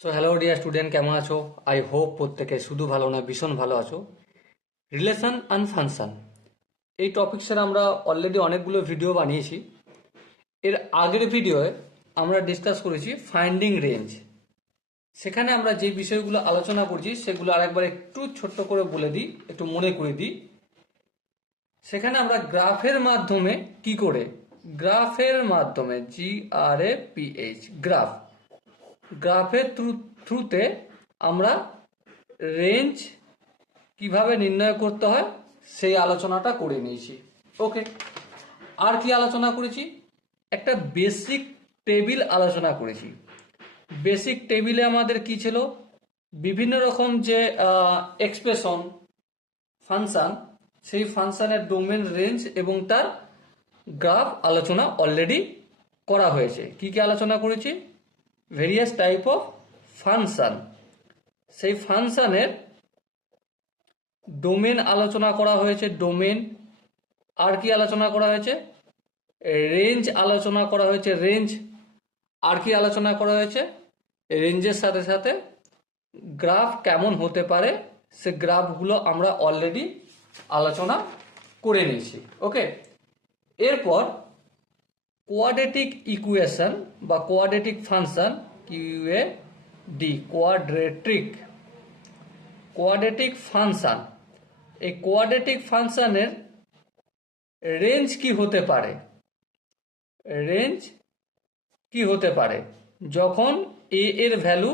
So hello dear student, কেমন আছো? I hope প্রত্যেকে শুধু ভালো নয়, ভীষণ ভালো আছো। রিলেশন অ্যান্ড ফাংশন এই টপিক্সের আমরা অলরেডি অনেকগুলো ভিডিও বানিয়েছি। এর আগের ভিডিওয়ে আমরা ডিসকাস করেছি ফাইন্ডিং রেঞ্জ। সেখানে আমরা যে বিষয়গুলো আলোচনা করছি সেগুলো আরেকবার একটু ছোট্ট করে বলে দিই, একটু মনে করে দিই। সেখানে আমরা গ্রাফের মাধ্যমে কি করে, গ্রাফের মাধ্যমে GRAPH গ্রাফ, গ্রাফের থ্রুতে আমরা রেঞ্জ কিভাবে নির্ণয় করতে হয় সেই আলোচনাটা করে নিয়েছি। ওকে, আর কি আলোচনা করেছি? একটা বেসিক টেবিল আলোচনা করেছি। বেসিক টেবিলে আমাদের কি ছিল? বিভিন্ন রকম যে এক্সপ্রেশন ফাংশন, সেই ফাংশনের ডোমেন, রেঞ্জ এবং তার গ্রাফ আলোচনা অলরেডি করা হয়েছে। কি কি আলোচনা করেছি? ভেরিয়াস টাইপ অফ ফাংশন, সেই ফাংশনের ডোমেন আলোচনা করা হয়েছে, ডোমেন। আর কি আলোচনা করা হয়েছে? রেঞ্জ আলোচনা করা হয়েছে, রেঞ্জ। আর কি আলোচনা করা হয়েছে? রেঞ্জের সাথে সাথে গ্রাফ কেমন হতে পারে সে গ্রাফগুলো আমরা অলরেডি আলোচনা করে নিয়েছি। ওকে, এরপর কোয়াড্রেটিক ইকুয়েশন বা quadratic function, QAD, quadratic function. এই কোয়াড্রেটিক ফাংশনের রেঞ্জ কি হতে পারে? রেঞ্জ কি হতে পারে যখন a এর ভ্যালু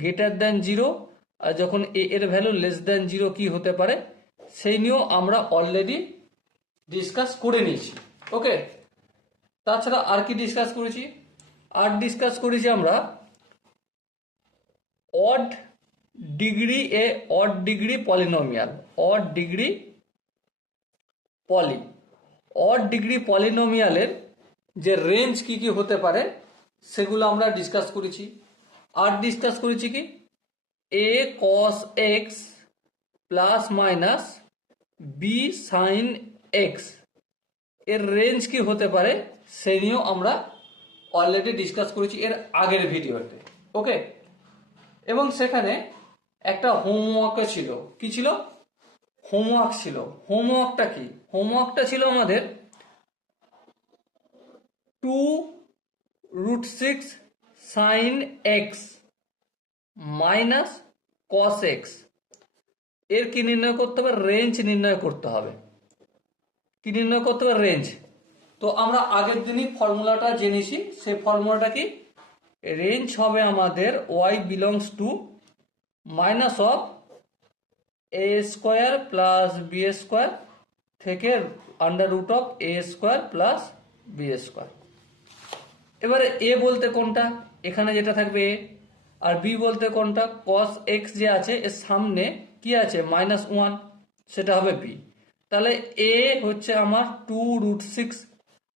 গ্রেটার দ্যান 0 আর যখন a এর ভ্যালু লেস দ্যান 0 কি হতে পারে সেই নিয়েও আমরা অলরেডি ডিসকাস করে নিয়েছি। ওকে, তাছাড়া আর কি ডিসকাস করেছি? আর ডিসকাস করেছি আমরা odd degree odd degree polynomial, odd degree odd degree পলিনোমিয়ালের যে রেঞ্জ কি কি হতে পারে সেগুলো আমরা ডিসকাস করেছি। আর ডিসকাস করেছি কি a cos x plus minus b sin x এর রেঞ্জ কি হতে পারে সেই নিয়েও আমরা অলরেডি ডিসকাস করেছি এর আগের ভিডিওতে। ওকে, এবং সেখানে একটা হোমওয়ার্কও ছিল। কি ছিল? হোমওয়ার্ক ছিল। হোমওয়ার্কটা কি? হোমওয়ার্কটা ছিল আমাদের 2√6 sin x minus cos x এর কি নির্ণয় করতে হবে? রেঞ্জ নির্ণয় করতে হবে। কি নির্ণয় করতে হবে? রেঞ্জ। তো আমরা আগের দিনই ফর্মুলাটা জেনেছি। সেই ফর্মুলাটা কি? রেঞ্জ হবে আমাদের y belongs to minus of a square plus B square থেকে under root of a square plus B square. এবারে a বলতে কোনটা? এখানে যেটা থাকবে a, আর b বলতে কোনটা? cos x যে আছে এর সামনে কি আছে? -1, সেটা হবে b। তাহলে a হচ্ছে আমার 2√6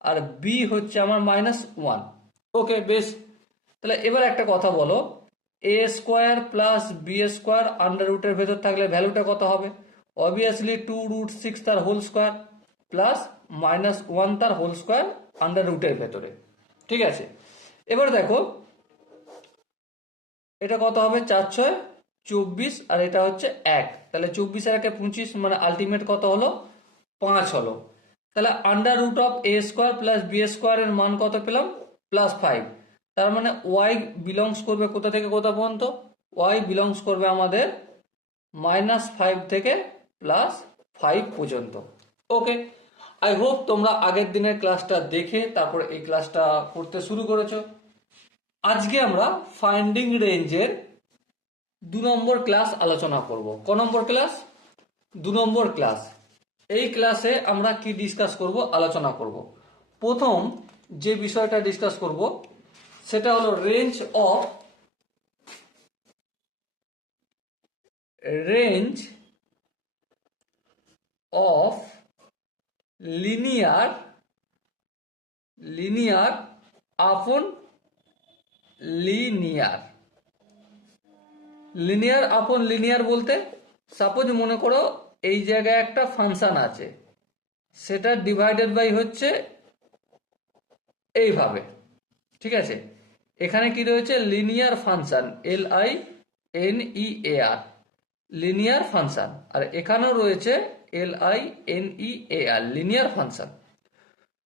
আর b হচ্ছে আমার -1। ওকে, বেশ। তাহলে এবার একটা কথা বলো, a square plus B square under রুটের ভেতর থাকলে ভ্যালুটা কত হবে? অবভিয়াসলি 2√6 তার হোল স্কোয়ার প্লাস -1 তার হোল স্কোয়ার আন্ডার রুটের ভেতরে। ঠিক আছে, এবার দেখো এটা কত হবে? 4×6 = 24 আর এটা হচ্ছে 1। তাহলে 24 আর 1 25, মানে আলটিমেট কত হলো? 5 হলো। তাহলে under root of a square plus B square এর মান কত পেলাম? +5। তার মানে y বিলংস করবে কোথা থেকে কোথা পর্যন্ত? y বিলংস করবে আমাদের -5 থেকে +5 পর্যন্ত। ওকে, আই হোপ তোমরা আগের দিনের ক্লাসটা দেখে তারপর এই ক্লাসটা করতে শুরু করেছো। আজকে আমরা ফাইন্ডিং রেঞ্জের 2 নম্বর ক্লাস আলোচনা করব। ক নম্বর ক্লাস? 2 নম্বর ক্লাস। এই ক্লাসে আমরা কি ডিসকাস করব, আলোচনা করব। প্রথম যে বিষয়টা ডিসকাস করব সেটা হলো রেঞ্জ অফ লিনিয়ার আপন লিনিয়ার আপন লিনিয়ার বলতে, সাপোজ মনে করো এই জায়গায় একটা ফাংশন আছে, সেটা ডিভাইডেড বাই হচ্ছে এইভাবে। ঠিক আছে, এখানে কি রয়েছে linear function, LINEAR, linear function. আর এখানেও রয়েছে LINEAR, লিনিয়ার ফাংশন।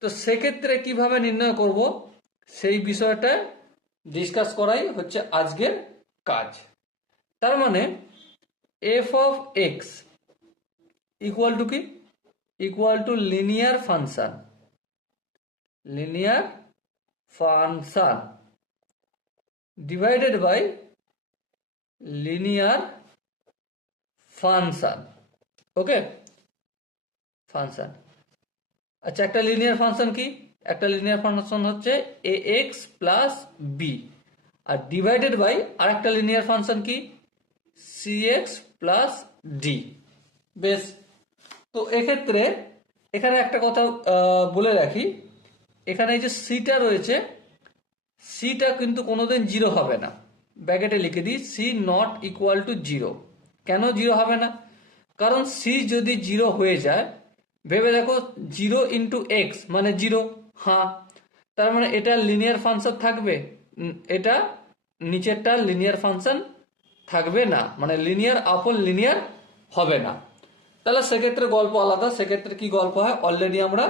তো সেক্ষেত্রে কিভাবে নির্ণয় করব সেই বিষয়টা ডিসকাস করাই হচ্ছে আজকের কাজ। তার মানে f of x equal to কি, equal to linear function, linear function divided by linear function. Okay, function. আচ্ছা, একটা লিনিয়ার ফাংশন কি, একটা লিনিয়ার ফাংশন হচ্ছে এ এক্স প্লাস বি, আর ডিভাইডেড বাই আর একটা লিনিয়ার ফাংশন কি সি এক্স প্লাস ডি। বেশ, তো এক্ষেত্রে এখানে একটা কথা বলে রাখি, এখানে এই যে সিটা রয়েছে, সিটা কিন্তু কোনোদিন জিরো হবে না। ব্র্যাকেটে লিখে দিই C not equal to zero. কেন জিরো হবে না? কারণ সি যদি জিরো হয়ে যায়, ভেবে দেখো জিরো ইন্টু এক্স মানে জিরো, হ্যাঁ, তার মানে এটা লিনিয়ার ফাংশন থাকবে, এটা নিচেরটা লিনিয়ার ফাংশন থাকবে না, মানে লিনিয়ার আপন লিনিয়ার হবে না। তাহলে সেক্ষেত্রে গল্প আলাদা। সেক্ষেত্রে কি গল্প হয় অলরেডি আমরা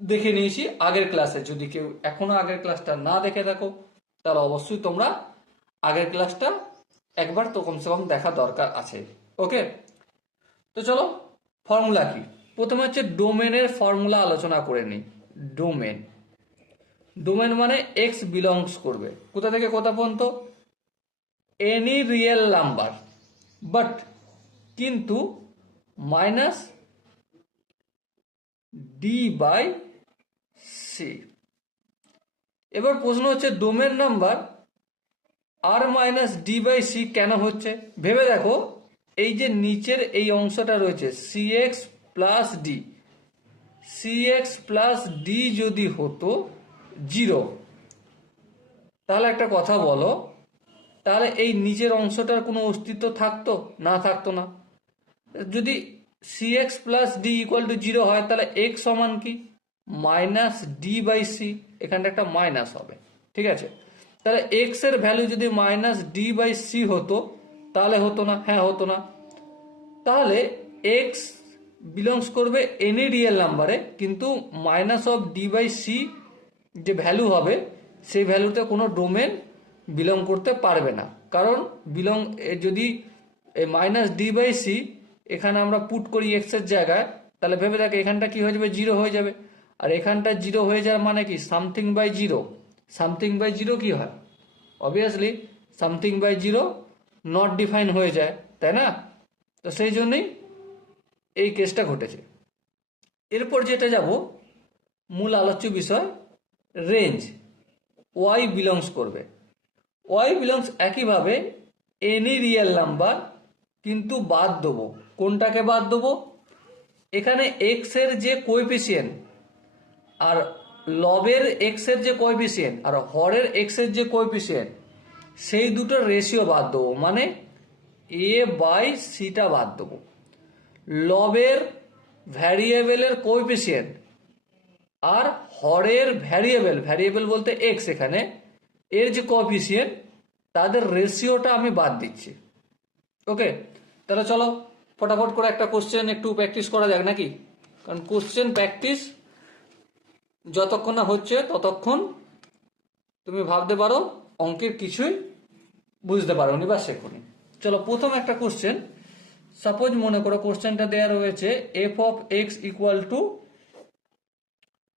দেখে নিয়েছি আগের ক্লাসে। যদি কেউ এখনো আগের ক্লাসটা না দেখে থাকো তাহলে অবশ্যই তোমরা আগের ক্লাসটা একবার তো কমসে কম দেখা দরকার আছে। ওকে, তো চলো ফর্মুলা কি, প্রথমে হচ্ছে ডোমেনের ফর্মুলা আলোচনা করে নিই। ডোমেন, ডোমেন মানে এক্স বিলংস করবে কোথা থেকে কোথা পর্যন্ত, এনি রিয়েল নাম্বার, বাট কিন্তু মাইনাস ডি বাই সি। এবার প্রশ্ন হচ্ছে ডোমেন নাম্বার আর মাইনাস ডি বাই সি কেন হচ্ছে? ভেবে দেখো, এই যে নিচের এই অংশটা রয়েছে C x plus D, C x plus D যদি হতো জিরো, তাহলে একটা কথা বলো, তাহলে এই নিচের অংশটার কোনো অস্তিত্ব থাকতো? না, থাকতো না। যদি C x plus D equal to zero হয়, তাহলে এক্স সমান কি মাইনাস ডি বাই সি, এখানটা একটা মাইনাস হবে, ঠিক আছে? তাহলে এক্স এর ভ্যালু যদি মাইনাস ডি বাই সি হতো, তাহলে হতো না? হ্যাঁ, হতো না। তাহলে এক্স বিলংস করবে এনি রিয়েল নাম্বারে, কিন্তু minus of D by C যে ভ্যালু হবে সেই ভ্যালুতে কোনো ডোমেন বিলং করতে পারবে না। কারণ বিলং যদি মাইনাস ডি বাই সি এখানে আমরা পুট করি এক্স এর জায়গায়, তাহলে ভেবে দেখো এখানটা কি হয়ে যাবে, জিরো হয়ে যাবে। আর এখানটা জিরো হয়ে যাওয়ার মানে কি, something by zero. Something by zero কি হয়? Obviously something by zero not define হয়ে যায়, তাই না? তো সেই জন্যই এই কেসটা ঘটেছে। এরপর যেটা যাব মূল আলোচ্য বিষয়, রেঞ্জ। ওয়াই বিলংস করবে, ওয়াই বিলংস একইভাবে এনি রিয়েল নাম্বার, কিন্তু বাদ দেবো কোনটাকে বাদ দেবো, এখানে এক্স এর যে কোএফিসিয়েন্ট আর লবের এক্স এর যে কোএফিসিয়েন্ট আর হরের এক্স এর যে কোএফিসিয়েন্ট সেই দুটোর রেশিও বাদ দেবো, মানে এ বাই সিটা বাদ দেবো। লবের ভ্যারিয়েবলের কোএফিসিয়েন্ট আর হরের ভ্যারিয়েবল, ভ্যারিয়েবল বলতে এক্স, এখানে এর যে কোএফিসিয়েন্ট তাদের রেশিওটা আমি বাদ দিচ্ছি। ওকে, তাহলে চলো ফটাফট করে একটা কোশ্চেন একটু প্র্যাকটিস করা যাক নাকি? কারণ কোশ্চেন প্র্যাকটিস যতক্ষণ না হচ্ছে ততক্ষণ তুমি ভাবতে পারো অঙ্কের কিছুই বুঝতে পারো নি বা শেখোনি। চলো প্রথম একটা কোশ্চেন, সাপোজ মনে করো কোশ্চেনটা দেওয়া রয়েছে F of x equal to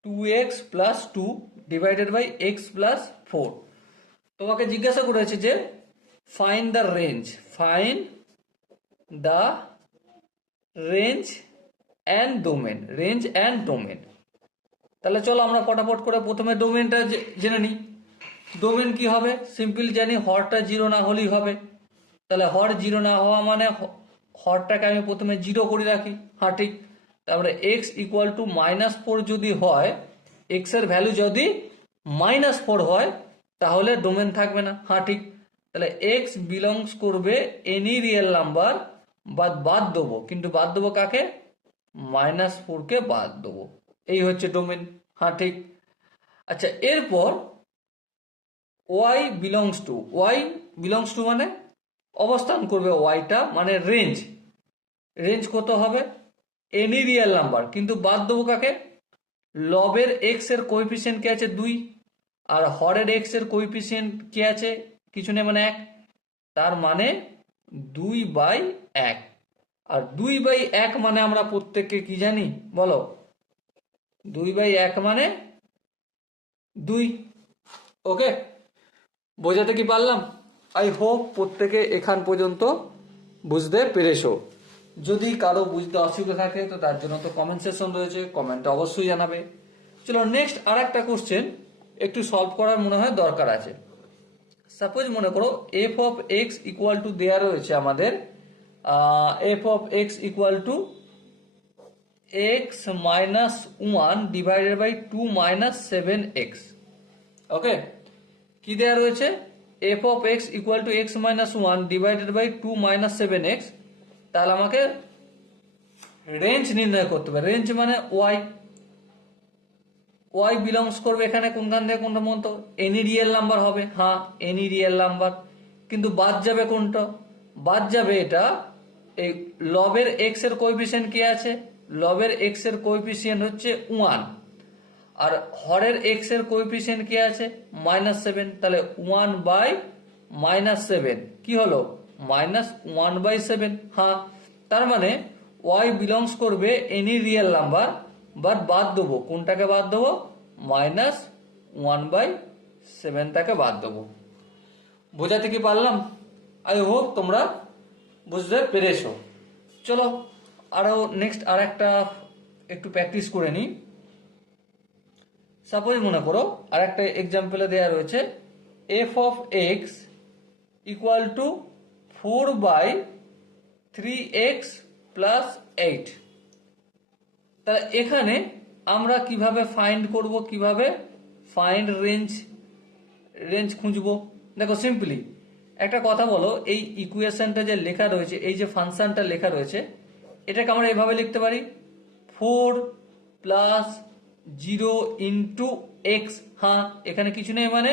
2x plus 2 divided by X plus 4। তোমাকে জিজ্ঞাসা করেছে যে find the range, find the range and domain, range and domain. তাহলে চলো আমরা ফটাফট করে প্রথমে ডোমেনটা জেনে নিই। ডোমেন কি হবে? সিম্পল জানি হরটা জিরো না হলেই হবে। তাহলে হর জিরো না হওয়া মানে হরটাকে আমি প্রথমে জিরো করে রাখি, হ্যাঁ ঠিক। তারপরে এক্স ইকুয়াল টু -4 যদি হয়, এক্স এর ভ্যালু যদি -4 হয় তাহলে ডোমেন থাকবে না, হ্যাঁ ঠিক। তাহলে এক্স বিলংস করবে এনি রিয়েল নাম্বার, বাদ দেবো, কিন্তু বাদ দেবো কাকে? -4 কে বাদ দেবো, এই হচ্ছে ডোমেন, হ্যাঁ ঠিক। আচ্ছা, এরপর Y belongs to, Y belongs to মানে অবস্থান করবে ওয়াইটা, মানে রেঞ্জ, রেঞ্জ কত হবে, এনি রিয়েল নাম্বার, কিন্তু বাদ দেবো কাকে, লবের এক্স এর কোএফিসিয়েন্ট কি আছে 2, আর হরের এক্স এর কোএফিসিয়েন্ট কি আছে কিছু নেই মানে 1, তার মানে 2/1। আর 2/1 মানে আমরা প্রত্যেককে কি জানি বলো, 2/1 মানে 2। ওকে, বোঝাতে কি পারলাম? আই হোপ প্রত্যেকে এখান পর্যন্ত বুঝতে পেরেছো। যদি কারো বুঝতে অসুবিধা থাকে তো তার জন্য তো কমেন্ট সেকশন রয়েছে, কমেন্টে অবশ্যই জানাবে। চলো নেক্সট আর একটা কোশ্চেন একটু সলভ করার মনে হয় দরকার আছে। সাপোজ মনে করো F of x equal to দেওয়া রয়েছে আমাদের, F of x equal to X minus 1 divided by 2 minus 7x। Okay, কি দেওয়া রয়েছে, F of x equal to X minus 1 divided by 2 minus 7x। তাহলে আমাকে রেঞ্জ নির্ণয় করতে হবে। রেঞ্জ মানে ওয়াই, ওয়াই বিলংস করবে এখানে কোনখান থেকে কোনটা মতো, এনি রিয়েল নাম্বার হবে, হ্যাঁ এনি রিয়েল নাম্বার, কিন্তু বাদ যাবে কোনটা, বাদ যাবে এটা, এই লবের এক্স এর কোএফিসিয়েন্ট কি আছে, লবের এক্স এর কোএফিসিয়েন্ট হচ্ছে 1, আর হরের এক্স এর কোএফিসিয়েন্ট কি আছে -7, তাহলে 1/-7 কি হলো -1/7। হ্যাঁ, তার মানে ওয়াই বিলংস করবে এনি রিয়েল নাম্বার, বাট বাদ দেবো কোনটাকে, বাদ দেবো -1/7টাকে বাদ দেবো। বোঝাতে কি পারলাম? আই হোপ তোমরা বুঝতে পেরেছো। চলো আরো নেক্সট আর একটা একটু প্র্যাকটিস করে নিই। সাপোজ মনে করো আর একটা এক্সাম্পলে দেওয়া রয়েছে F of x equal two 4/3x plus 8। তাহলে এখানে আমরা কিভাবে ফাইন্ড করব, কিভাবে ফাইন্ড রেঞ্জ, রেঞ্জ খুঁজবো? দেখো সিম্পলি একটা কথা বলো, এই ইকুয়েশনটা যে লেখা রয়েছে, এই যে ফাংশনটা লেখা রয়েছে, এটাকে আমরা এভাবে লিখতে পারি 4 প্লাস 0 ইন্টু এক্স। হ্যাঁ, এখানে কিছু নেই মানে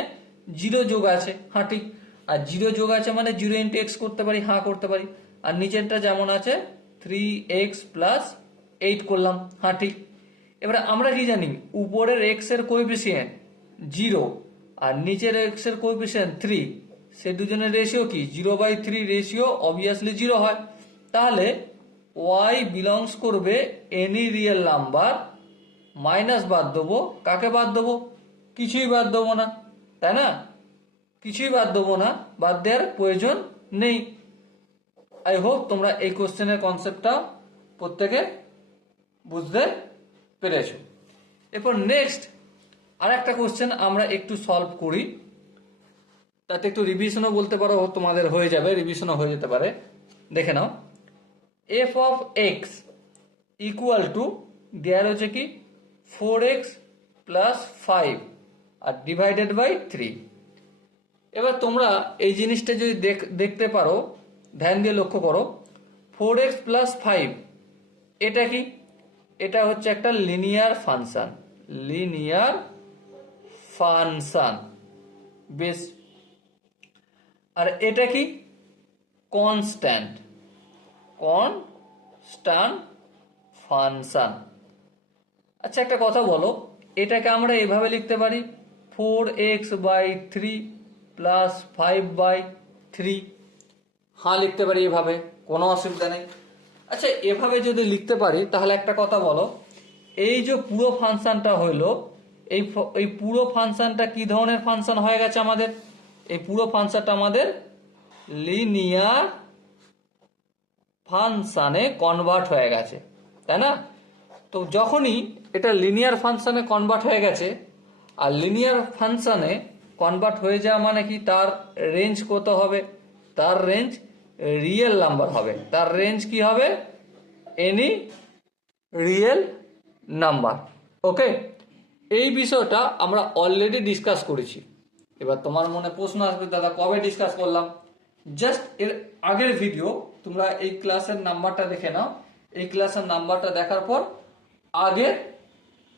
0 যোগ আছে, হ্যাঁ ঠিক, আর 0 যোগ আছে মানে 0 ইন্টু এক্স করতে পারি, হ্যাঁ করতে পারি, আর নিচেরটা যেমন আছে 3x প্লাস 8 করলাম, হ্যাঁ ঠিক। এবারে আমরা কি জানি, উপরের এক্স এর কোএফিসিয়েন্ট 0 আর নিচের এক্স এর কোএফিসিয়েন্ট 3, সে দুজনের রেশিও কি 0/3 রেশিও অবভিয়াসলি 0 হয়। তাহলে ওয়াই বিলংস করবে এনি রিয়েল নাম্বার, মাইনাস বাদ দেবো, কাকে বাদ দেবো, কিছুই বাদ দেবো না, তাই না, কিছুই বাদ দেবো না, বাদ দেওয়ার প্রয়োজন নেই। আই হোপ তোমরা এই কোশ্চেনের কনসেপ্টটা প্রত্যেকে বুঝতে পেরেছো। এরপর নেক্সট আর একটা কোশ্চেন আমরা একটু সলভ করি, তাতে একটু রিভিশনও বলতে পারো, তোমাদের হয়ে যাবে, রিভিশনও হয়ে যেতে পারে। দেখে নাও, f of x equal to দেওয়া রয়েছে কি 4x plus 5 R divided by 3। এবার তোমরা এই জিনিসটা যদি দেখতে পারো, ধ্যান দিয়ে লক্ষ্য করো, 4x প্লাস 5 এটা কি, এটা হচ্ছে একটা লিনিয়ার ফাংশন, লিনিয়ার ফাংশন বেশ, আর এটা কি কনস্ট্যান্ট, কনস্ট্যান্ট ফাংশন। আচ্ছা একটা কথা বলো, এটাকে আমরা এভাবে লিখতে পারি 4x/3 প্লাস 5/3, হ্যাঁ লিখতে পারি এভাবে, কোনো অসুবিধা নেই। আচ্ছা এভাবে যদি লিখতে পারি তাহলে একটা কথা বলো, এই যে পুরো ফাংশনটা হইলো, এই পুরো ফাংশনটা কি ধরনের ফাংশন হয়ে গেছে আমাদের, এই পুরো ফাংশনটা আমাদের লিনিয়ার ফাংশনে কনভার্ট হয়ে গেছে, তাই না? তো যখনই এটা লিনিয়ার ফাংশনে কনভার্ট হয়ে গেছে, আর লিনিয়ার ফাংশনে কনভার্ট হয়ে যাওয়া মানে কি, তার রেঞ্জ কত হবে, তার রেঞ্জ রিয়েল নাম্বার হবে, তার রেঞ্জ কি হবে, এনি রিয়েল নাম্বার। ওকে, এই বিষয়টা আমরা অলরেডি ডিসকাস করেছি। এবার তোমার মনে প্রশ্ন আসবে, দাদা কবে ডিসকাস করলাম? জাস্ট এর আগের ভিডিও, তোমরা এই ক্লাসের নাম্বারটা দেখে নাও, এই ক্লাসের নাম্বারটা দেখার পর আগের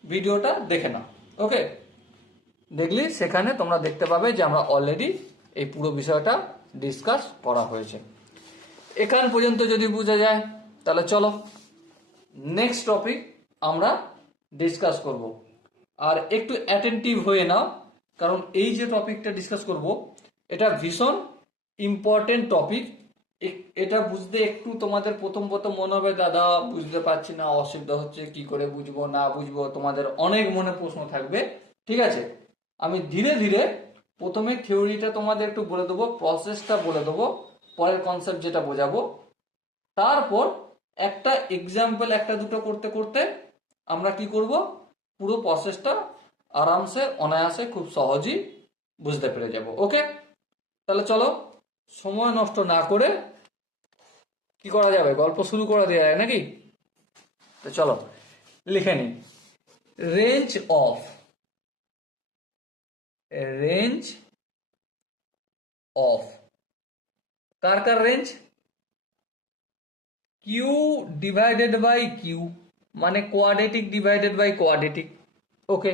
ভিডিওটা দেখে নাও। ওকে, দেখলে সেখানে তোমরা দেখতে পাবে যে আমরা অলরেডি এই পুরো বিষয়টা ডিসকাস করা হয়েছে। এখান পর্যন্ত যদি বোঝা যায় তাহলে চলো নেক্সট টপিক আমরা ডিসকাস করব। আর একটু অ্যাটেন্টিভ হয়ে নাও, কারণ এই যে টপিকটা ডিসকাস করব এটা ভীষণ ইম্পর্টেন্ট টপিক। এটা বুঝতে একটু তোমাদের প্রথম প্রথম মনে হবে দাদা বুঝতে পারছি না, অসুবিধা হচ্ছে, কি করে বুঝবো না বুঝবো, তোমাদের অনেক মনে প্রশ্ন থাকবে। ঠিক আছে, আমি ধীরে ধীরে প্রথমে থিওরিটা তোমাদের একটু বলে দেবো, প্রসেসটা বলে দেবো, পরের কনসেপ্ট যেটা বোঝাবো, তারপর একটা এক্সাম্পল একটা দুটো করতে করতে আমরা কি করব, পুরো প্রসেসটা আরামসে অনায়াসে খুব সহজেই বুঝতে পেরে যাব। ওকে, তাহলে চলো সময় নষ্ট না করে কি করা যাবে, গল্প শুরু করা দেওয়া যায় নাকি? তো চলো লিখে নিই, রেঞ্জ অফ, রেঞ্জ অফ, কার কার range? Q divided by Q, মানে quadratic divided by quadratic. Okay,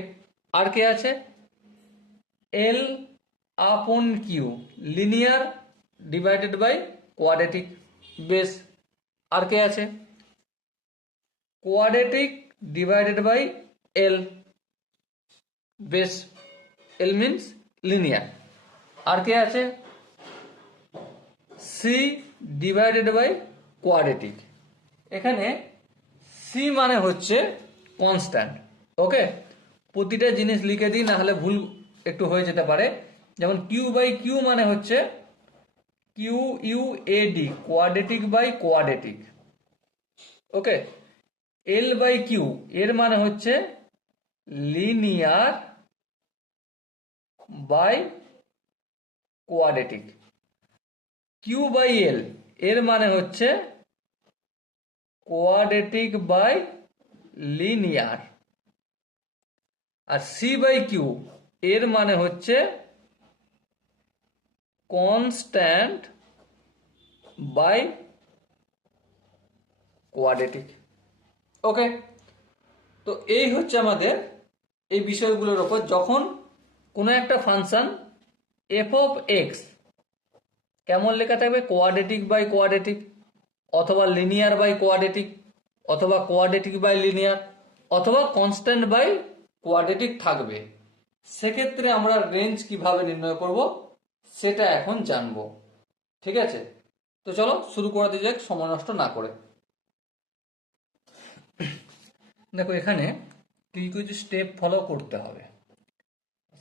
আর কে আছে? L upon Q, linear divided by quadratic. বেশ, আর কে আছে? Quadratic divided by L. বেশ, এল মিনস লিনিয়ার। আর কে আছে? C divided by quadratic. এখানে সি মানে হচ্ছে কনস্ট্যান্ট। ওকে, প্রতিটা জিনিস লিখে দিই, না হলে ভুল একটু হয়ে যেতে পারে। যেমন কিউ বাই কিউ মানে হচ্ছে Q U A D, quadratic by quadratic. Okay, L by Q এর মানে হচ্ছে linear by quadratic. Q by L এর মানে হচ্ছে কোয়াড্রেটিক বাই লিনিয়ার। আর সি বাই কিউ এর মানে হচ্ছে কনস্ট্যান্ট বাই কোয়াড্রেটিক। ওকে, তো এই হচ্ছে আমাদের এই বিষয়গুলোর ওপর। যখন কোনো একটা ফাংশন এফ অফ এক্স কেমন লেখা থাকবে, কোয়াড্রেটিক বাই কোয়াড্রেটিক, অথবা লিনিয়ার বাই কোয়াড্রেটিক, অথবা কোয়াড্রেটিক বাই লিনিয়ার, অথবা কনস্ট্যান্ট বাই কোয়াড্রেটিক থাকবে, সেক্ষেত্রে আমরা রেঞ্জ কিভাবে নির্ণয় করব সেটা এখন জানবো। ঠিক আছে, তো চলো শুরু করে দিয়ে যাক সময় নষ্ট না করে। দেখো এখানে কিছু কিছু স্টেপ ফলো করতে হবে।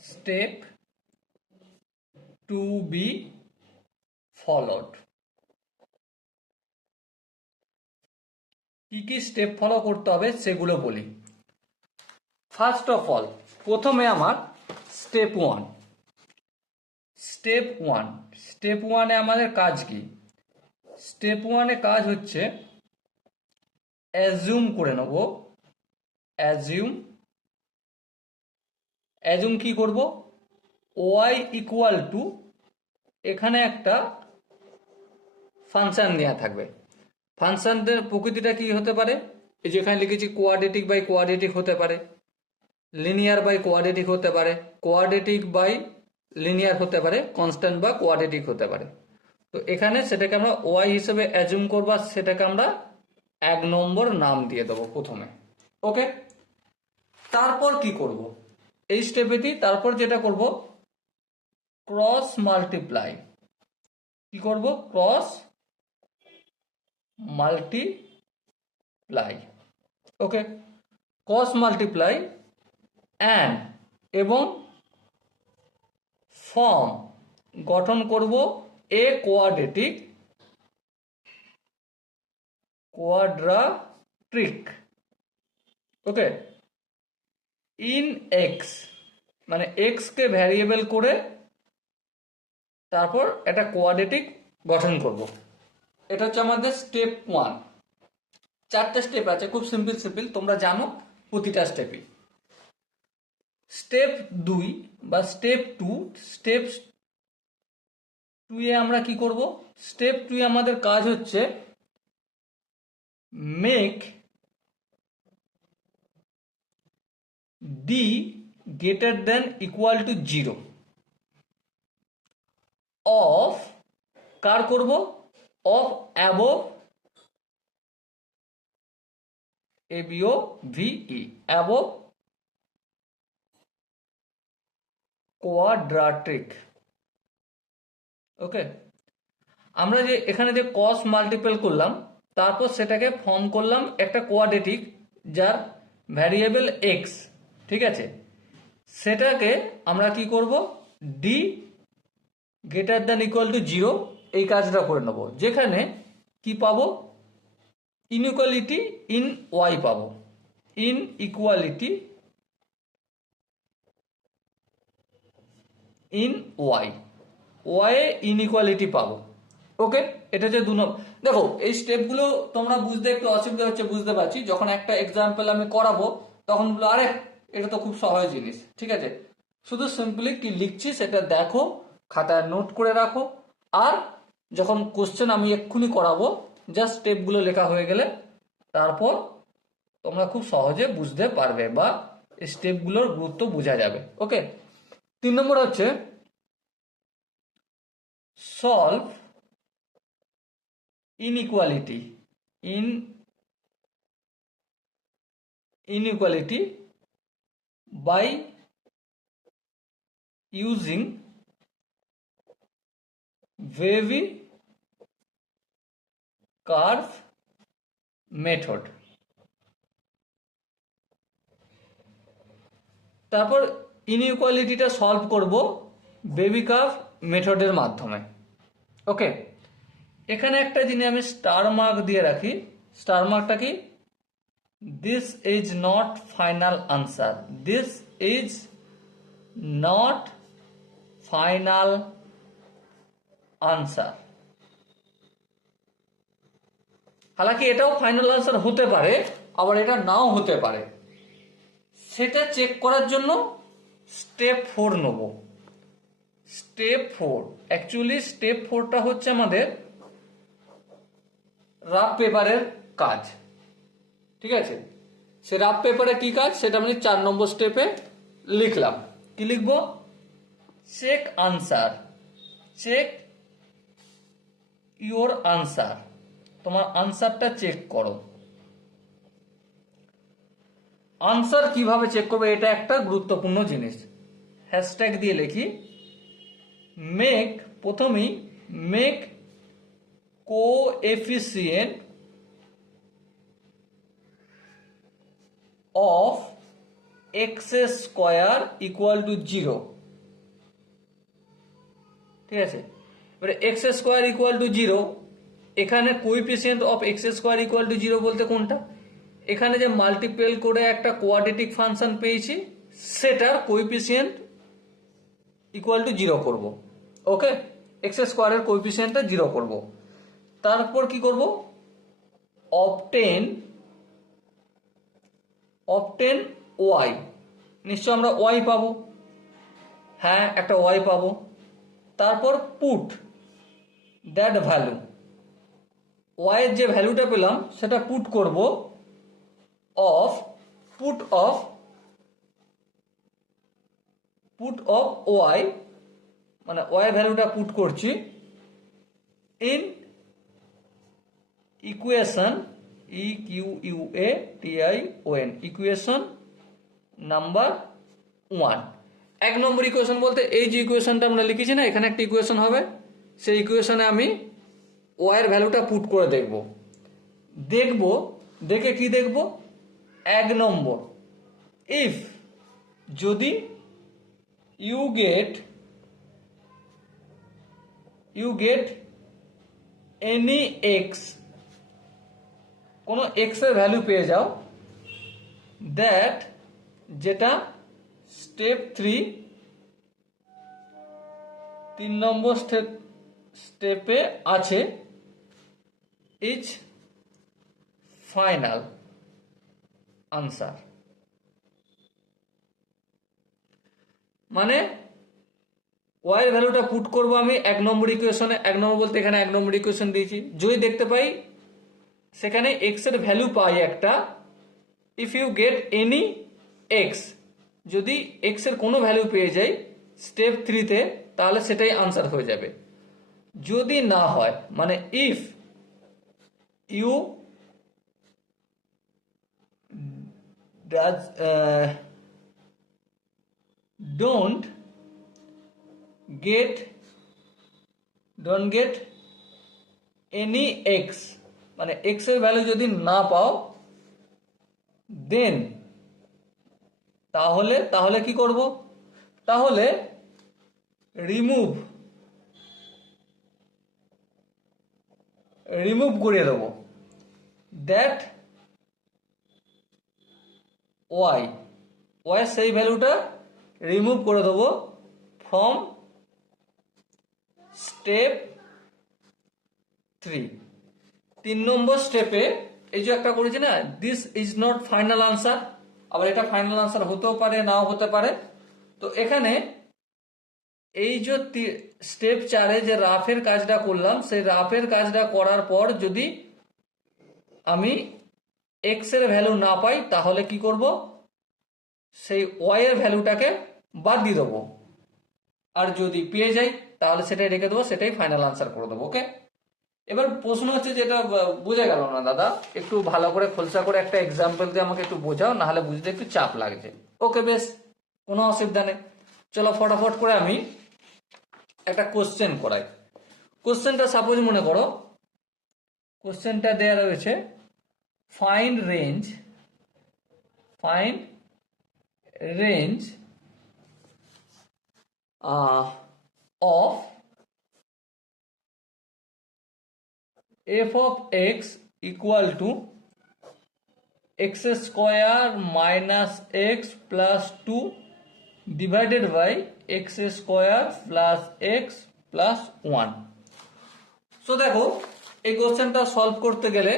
Step to be followed. কি কি স্টেপ ফলো করতে হবে সেগুলো বলি। ফার্স্ট অফ অল, প্রথমে আমার step one. Step one, step ওয়ানে আমাদের কাজ কি? স্টেপ ওয়ানে কাজ হচ্ছে অ্যাজিউম করে নেব। অ্যাজিউম, অ্যাজিউম কি করব? ওয়াই ইকুয়াল টু, এখানে একটা ফাংশন নেওয়া থাকবে। ফাংশনদের প্রকৃতিটা কি হতে পারে? এই যেখানে লিখেছি কোয়াড্রেটিক বাই কোয়াড্রেটিক হতে পারে, লিনিয়ার বাই কোয়াড্রেটিক হতে পারে, কোয়াড্রেটিক বাই লিনিয়ার হতে পারে, কনস্ট্যান্ট বা কোয়াড্রেটিক হতে পারে। তো এখানে সেটাকে আমরা ওয়াই হিসেবে অ্যাজিউম করবো, সেটাকে আমরা 1 নম্বর নাম দিয়ে দেবো প্রথমে। ওকে, তারপর কি করব এই স্টেপেতেই? তারপর যেটা করব, ক্রস মাল্টিপ্লাই। কি করব? Cross multiply. Okay, cross multiply and এবং ফর্ম গঠন করব এ কোয়াড্রেটিক কোয়াড্রাট্রিক। ওকে, ইন এক্স, মানে এক্স কে ভ্যারিয়েবল করে তারপর একটা কোয়াড্রেটিক গঠন করব। এটা হচ্ছে আমাদের স্টেপ ওয়ান। 4টে স্টেপ আছে, খুব সিম্পল সিম্পল, তোমরা জানো প্রতিটা স্টেপই। স্টেপ 2 বা স্টেপ টু, স্টেপ টু এ আমরা কি করব? স্টেপ 2 এ আমাদের কাজ হচ্ছে make d greater than equal to 0 of, কার করব, of above, A B O V E, above quadratic. Okay, আমরা যে এখানে যে কস মাল্টিপল করলাম, তারপর সেটাকে ফর্ম করলাম একটা কোয়াড্রেটিক যার ভ্যারিয়েবল এক্স, ঠিক আছে, সেটাকে আমরা কি করব, D greater than equal to 0 এই কাজটা করে নেব, যেখানে কি পাবো, ইনইকুয়ালিটি ইন ওয়াই পাবো, inequality in Y, Y inequality পাবো। ওকে, এটা যে দেখো এই স্টেপগুলো তোমরা বুঝতে একটু অসুবিধা হচ্ছে, বুঝতে পারছি। যখন একটা এক্সাম্পল আমি করাবো তখন বলো আরে এটা তো খুব সহজ জিনিস, ঠিক আছে, শুধু সিম্পলি কি লিখছি সেটা দেখো, খাতায় নোট করে রাখো, আর যখন কোশ্চেন আমি এক্ষুনি করাবো জাস্ট স্টেপগুলো লেখা হয়ে গেলে তারপর তোমরা খুব সহজে বুঝতে পারবে বা স্টেপগুলোর গুরুত্ব বোঝা যাবে। ওকে, 3 নম্বর হচ্ছে solve inequality inequality by using wavy curve method। তারপর ইনইকুয়ালিটিটা সলভ করব বেবি কার্ভ মেথডের মাধ্যমে। ওকে, এখানে একটা জিনিস আমি স্টার মার্ক দিয়ে রাখি, স্টার মার্কটা কি, this is not final answer, this is not final answer. হালাকি এটাও ফাইনাল আনসার হতে পারে, আবার এটা নাও হতে পারে, সেটা চেক করার জন্য স্টেপ 4 নেব। স্টেপ 4, অ্যাকচুয়ালি স্টেপ 4টা হচ্ছে আমাদের রাফ পেপারের কাজ, ঠিক আছে, সে রাফ পেপারে কি কাজ সেটা আমি 4 নম্বর স্টেপে লিখলাম। কি লিখবো, check answer, check your answer, তোমার আনসারটা চেক করো। আনসার কিভাবে চেক করবে এটা একটা গুরুত্বপূর্ণ জিনিস, হ্যাশট্যাগ দিয়ে লিখি, মেক, প্রথমেই make coefficient of x square equal to 0, ঠিক আছে, এবারে এক্স স্কোয়ার ইকুয়াল টু 0, এখানে coefficient of x square equal to 0 বলতে কোনটা, এখানে যে মাল্টিপ্ল করে একটা কোয়াড্রেটিক ফাংশন পেয়েছি সেটার কোএফিসিয়েন্ট ইকুয়াল টু 0 করব। ওকে, এক্স স্কোয়ারের কোএফিসিয়েন্টটা 0 করব। তারপর কি করব, অবটেন ওয়াই, নিশ্চয় আমরা ওয়াই পাবো, হ্যাঁ একটা ওয়াই পাবো। তারপর পুট দ্যাট ভ্যালু, ওয়াই এর যে ভ্যালুটা পেলাম সেটা পুট করব, অফ পুট অফ ওয়াই, মানে ওয়াই এর ভ্যালুটা পুট করছি ইন ইকুয়েশন, ইকিউইউএটিআইওএন, ইকুয়েশন নাম্বার 1। 1 নম্বর ইকুয়েশন বলতে এই যে ইকুয়েশনটা আমরা লিখেছি না, এখানে একটা ইকুয়েশন হবে, সেই ইকুয়েশনে আমি ওয়াই এর ভ্যালুটা পুট করে দেখব, দেখে কি দেখব, 1 নম্বর, ইফ যদি ইউ গেট এনি এক্স, কোনো এক্স এর ভ্যালু পেয়ে যাও, দ্যাট, যেটা স্টেপ 3 নম্বর স্টেপে আছে, ইজ ফাইনাল আনসার। মানে ওয়াই এর ভ্যালুটা পুট করব আমি 1 নম্বর ইকুয়েশনে, 1 নম্বর বলতে এখানে 1 নম্বর ইকুয়েশন দিয়েছি, যদি দেখতে পাই সেখানে এক্স এর ভ্যালু পাই একটা, if you get any x, যদি এক্স এর কোনো ভ্যালু পেয়ে যাই স্টেপ 3-তে, তাহলে সেটাই আনসার হয়ে যাবে। যদি না হয়, মানে if you does don't get any x, মানে এক্স এর ভ্যালু যদি না পাও, দেন তাহলে তাহলে কি করব, তাহলে রিমুভ করে দেবো দ্যাট ওয়াই, ওয়াই সেই ভ্যালুটা রিমুভ করে দেবো ফ্রম স্টেপ 3। 3 নম্বর স্টেপে এই যে একটা করেছি না, this is not final answer, আবার এটা ফাইনাল আনসার হতেও পারে নাও হতে পারে। তো এখানে এই যে স্টেপ 4-এ যে রাফের কাজটা করলাম, সেই রাফের কাজটা করার পর যদি আমি এক্স এর ভ্যালু না পাই, তাহলে কি করব, সেই ওয়াই এর ভ্যালুটাকে বাদ দিয়ে দেবো, আর যদি পেয়ে যাই তাহলে সেটাই রেখে দেবো, সেটাই ফাইনাল আনসার করে দেবো। ওকে, এবার প্রশ্ন হচ্ছে যেটা বোঝা গেল না দাদা, একটু ভালো করে খোলসা করে একটা এক্সাম্পল দিয়ে আমাকে একটু বোঝাও, না হলে বুঝতে একটু চাপ লাগছে। ওকে, বেশ, কোনো অসুবিধা নেই। চলো ফটাফট করে আমি একটা কোশ্চেন করাই। কোশ্চেনটা সাপোজ মনে করো, কোশ্চেনটা দেয়া রয়েছে find range of f of x equal to x square minus x plus 2 divided by x square plus x plus 1। So দেখো, এই কোশ্চেনটা সলভ করতে গেলে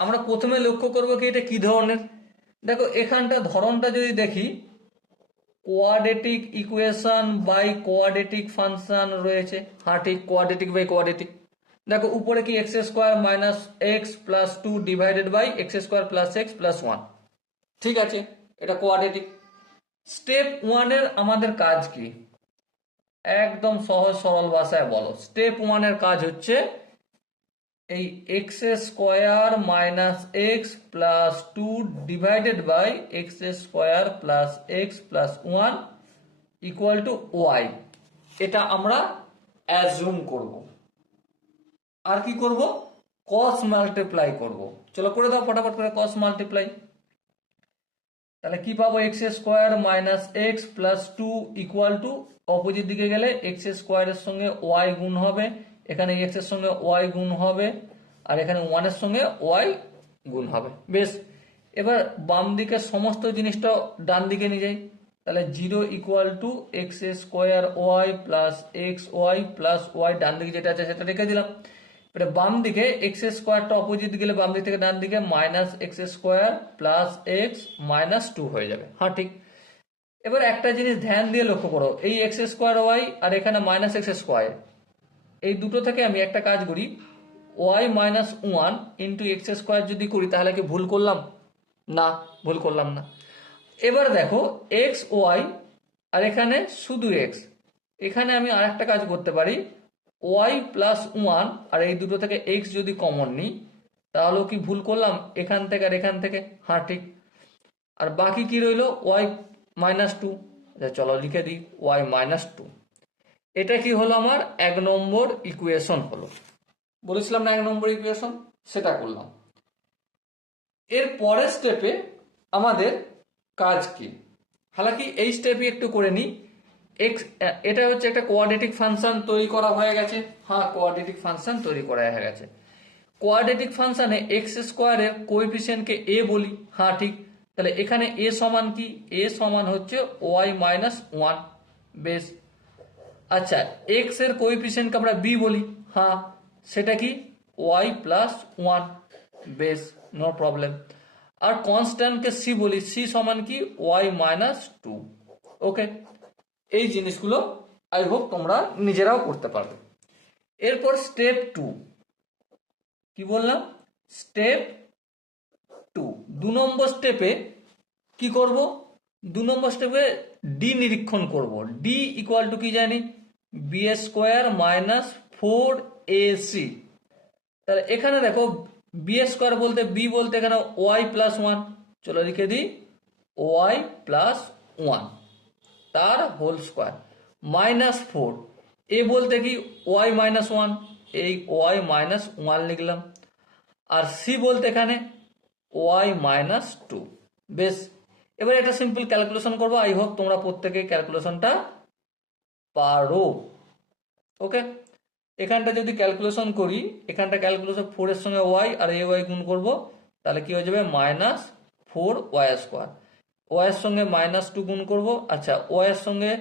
আমরা প্রথমে লক্ষ্য করবো কি এটা কি ধরনের। দেখো এখানটা ধরনটা যদি দেখি, quadratic equation by quadratic function রয়েছে। হ্যাঁ ঠিক, কোয়াড্রেটিক বাই কোয়াড্রেটিক। দেখো উপরে কি x square minus x plus 2 divided by x square plus x plus 1, ঠিক আছে, এটা কোয়াড্রেটিক। স্টেপ 1-এর আমাদের কাজ কি, একদম সহজ সরল ভাষায় বলো। স্টেপ 1-এর কাজ হচ্ছে এই x square minus x plus 2 divided by x square plus x plus 1 equal to y, এটা আমরা অ্যাজুম করব। আর কি করব, কস মাল্টিপ্লাই করব। চলো করে দাও ফটাফট করে কস মাল্টিপ্লাই। তাহলে কি পাবো, x square minus x plus 2 equal to, opposite দিকে গেলে এক্স স্কোয়ারের সঙ্গে ওয়াই গুণ হবে, এখানে এক্স এর সঙ্গে ওয়াই গুণ হবে, আর এখানে 1 এর সঙ্গে ওয়াই গুণ হবে। বেশ, এবার বাম দিকের সমস্ত জিনিসটা ডান দিকে নিয়ে যাই। তাহলে 0 equal to x square y plus x y plus y, ডান দিকে যেটা আছে সেটা রেখে দিলাম। এবারে বাম দিকে এক্স স্কোয়ারটা অপোজিট গেলে বাম দিক থেকে ডান দিকে minus x square plus x minus 2 হয়ে যাবে। হ্যাঁ ঠিক। এবার একটা জিনিস ধ্যান দিয়ে লক্ষ্য করো, এই এক্স স্কোয়ার ওয়াই আর এখানে মাইনাস এক্স স্কোয়ার, এই দুটো থেকে আমি একটা কাজ করি, y minus 1 into x square যদি করি, তাহলে কি ভুল করলাম? না, ভুল করলাম না। এবার দেখো এক্স ওয়াই আর এখানে শুধু এক্স, এখানে আমি আর একটা কাজ করতে পারি, ওয়াই প্লাস 1 আর এই দুটো থেকে এক্স যদি কমন নিই, তাহলেও কি ভুল করলাম এখান থেকে আর এখান থেকে? হ্যাঁ ঠিক। আর বাকি কি রইলো, ওয়াই মাইনাস 2। চলো লিখে দিই ওয়াই মাইনাস 2। এটা কি হলো, আমার 1 নম্বর ইকুয়েশন হলো। বলেছিলাম না 1 নম্বর ইকুয়েশন, সেটা করলাম। এর পরের স্টেপে আমাদের কাজ কি, হালাকি এই স্টেপে একটু করে নিই। এক্স, এটা হচ্ছে একটা কোয়াড্রেটিক ফাংশন তৈরি করা হয়ে গেছে। হ্যাঁ, কোয়াড্রেটিক ফাংশন তৈরি করা হয়ে গেছে। কোয়াড্রেটিক ফাংশনে এক্স স্কোয়ারের কোএফিসিয়েন্টকে এ বলি। হ্যাঁ ঠিক। তাহলে এখানে এ সমান কি, এ সমান হচ্ছে ওয়াই মাইনাস 1। বেশ, আচ্ছা এক্স এর কোএফিসিয়েন্টকে আমরা বি বলি। হ্যাঁ, সেটা কি, ওয়াই প্লাস 1। বেশ, নো প্রবলেম। আর কনস্ট্যান্টকে সি বলি, সি সমান কি, ওয়াই মাইনাস 2। ওকে, এই জিনিসগুলো আই হোপ তোমরা নিজেরাও করতে পারবে। এরপর স্টেপ 2, কি বললাম, স্টেপ 2, 2 নম্বর স্টেপে কি করব, নম্বর স্টেপে ডি নিরীক্ষণ করব। ডি ইকুয়াল টু কি জানি, বি স্কোয়ার মাইনাস 4ac। তাহলে এখানে দেখো বি স্কোয়ার বলতে বি বলতে এখানে ওয়াই প্লাস ওয়ান, চলো লিখে দিই ওয়াই প্লাস ওয়ান তার হোল স্কোয়ার মাইনাস 4, এ বলতে কি ওয়াই মাইনাস ওয়ান, এই ওয়াই মাইনাস ওয়ান লিখলাম। আর সি বলতে এখানে ওয়াই মাইনাস টু। বেশ, এবার একটা সিম্পল ক্যালকুলেশন করবো। আই হোপ তোমরা প্রত্যেকে ক্যালকুলেশনটা পারো। ওকে, এখানটা যদি ক্যালকুলেশন করি, এখানটা ক্যালকুলেশন 4 এর সঙ্গে ওয়াই আর এ ওয়াই গুণ করবো, তাহলে কি হয়ে যাবে মাইনাস 4y স্কোয়ার। ওয়াই এর সঙ্গে মাইনাস 2 গুণ করবো, আচ্ছা ওয়াই এর সঙ্গে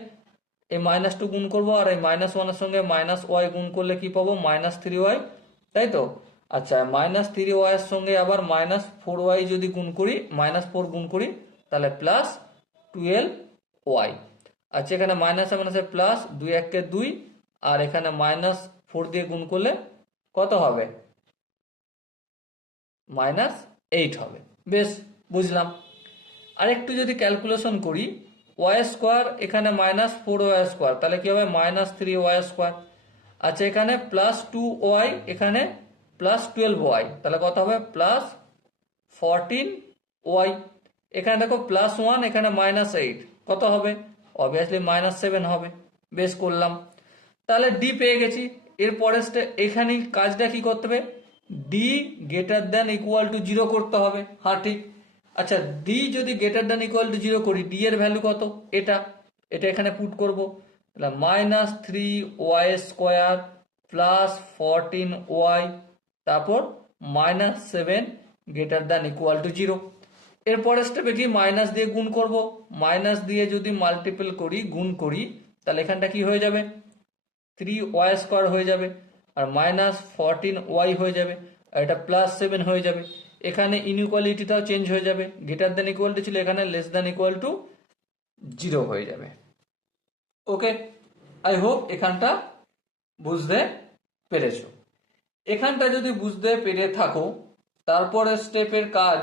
এই মাইনাস 2 গুণ করবো, আর এই মাইনাস 1 এর সঙ্গে মাইনাস ওয়াই গুণ করলে কি পাবো মাইনাস 3y, তাই তো। আচ্ছা মাইনাস 3y এর সঙ্গে আবার মাইনাস 4y যদি গুণ করি, মাইনাস 4 গুণ করি, তাহলে প্লাস 12y। আচ্ছা এখানে মাইনাসে মাইনাসে প্লাস, 2 1 2, আর এখানে মাইনাস 4 দিয়ে গুণ করলে কত হবে মাইনাস 8 হবে। বেশ, বুঝলাম। আর একটু যদি ক্যালকুলেশন করি, ওয়াই স্কোয়ার এখানে মাইনাস 4y স্কোয়ার, তাহলে কি হবে মাইনাস 3y স্কোয়ার। আচ্ছা এখানে প্লাস 2y, এখানে প্লাস 12y, তাহলে কত হবে প্লাস 14y। এখানে দেখো প্লাস 1, এখানে মাইনাস 8, কত হবে অবভিয়াসলি মাইনাস 7 হবে। বেশ করলাম, তাহলে ডি পেয়ে গেছি। এরপরে এখানে কাজটা কি করতে হবে, D greater than equal to 0 করতে হবে। হ্যাঁ ঠিক। আচ্ছা ডি যদি গ্রেটার দ্যান ইকুয়াল টু 0 করি, ডি এর ভ্যালু কত, এটা এটা এখানে পুট করবো, তাহলে minus 3y square plus 14y, তারপর minus 7 greater than equal to 0। এরপরের স্টেপে কি মাইনাস দিয়ে গুণ করব, মাইনাস দিয়ে যদি মাল্টিপল করি গুণ করি, তাহলে এখানটা কি হয়ে যাবে 3y স্কোয়ার হয়ে যাবে, আর মাইনাস 14y হয়ে যাবে, আর এটা প্লাস 7 হয়ে যাবে। এখানে ইনইকুয়ালিটিটাও চেঞ্জ হয়ে যাবে, গ্রেটার দ্যান ইকুয়াল টু ছিল, এখানে লেস দ্যান ইকুয়াল টু 0 হয়ে যাবে। ওকে, আই হোপ এখানটা বুঝতে পেরেছো। এখানটা যদি বুঝতে পেরে থাকো, তারপরে স্টেপের কাজ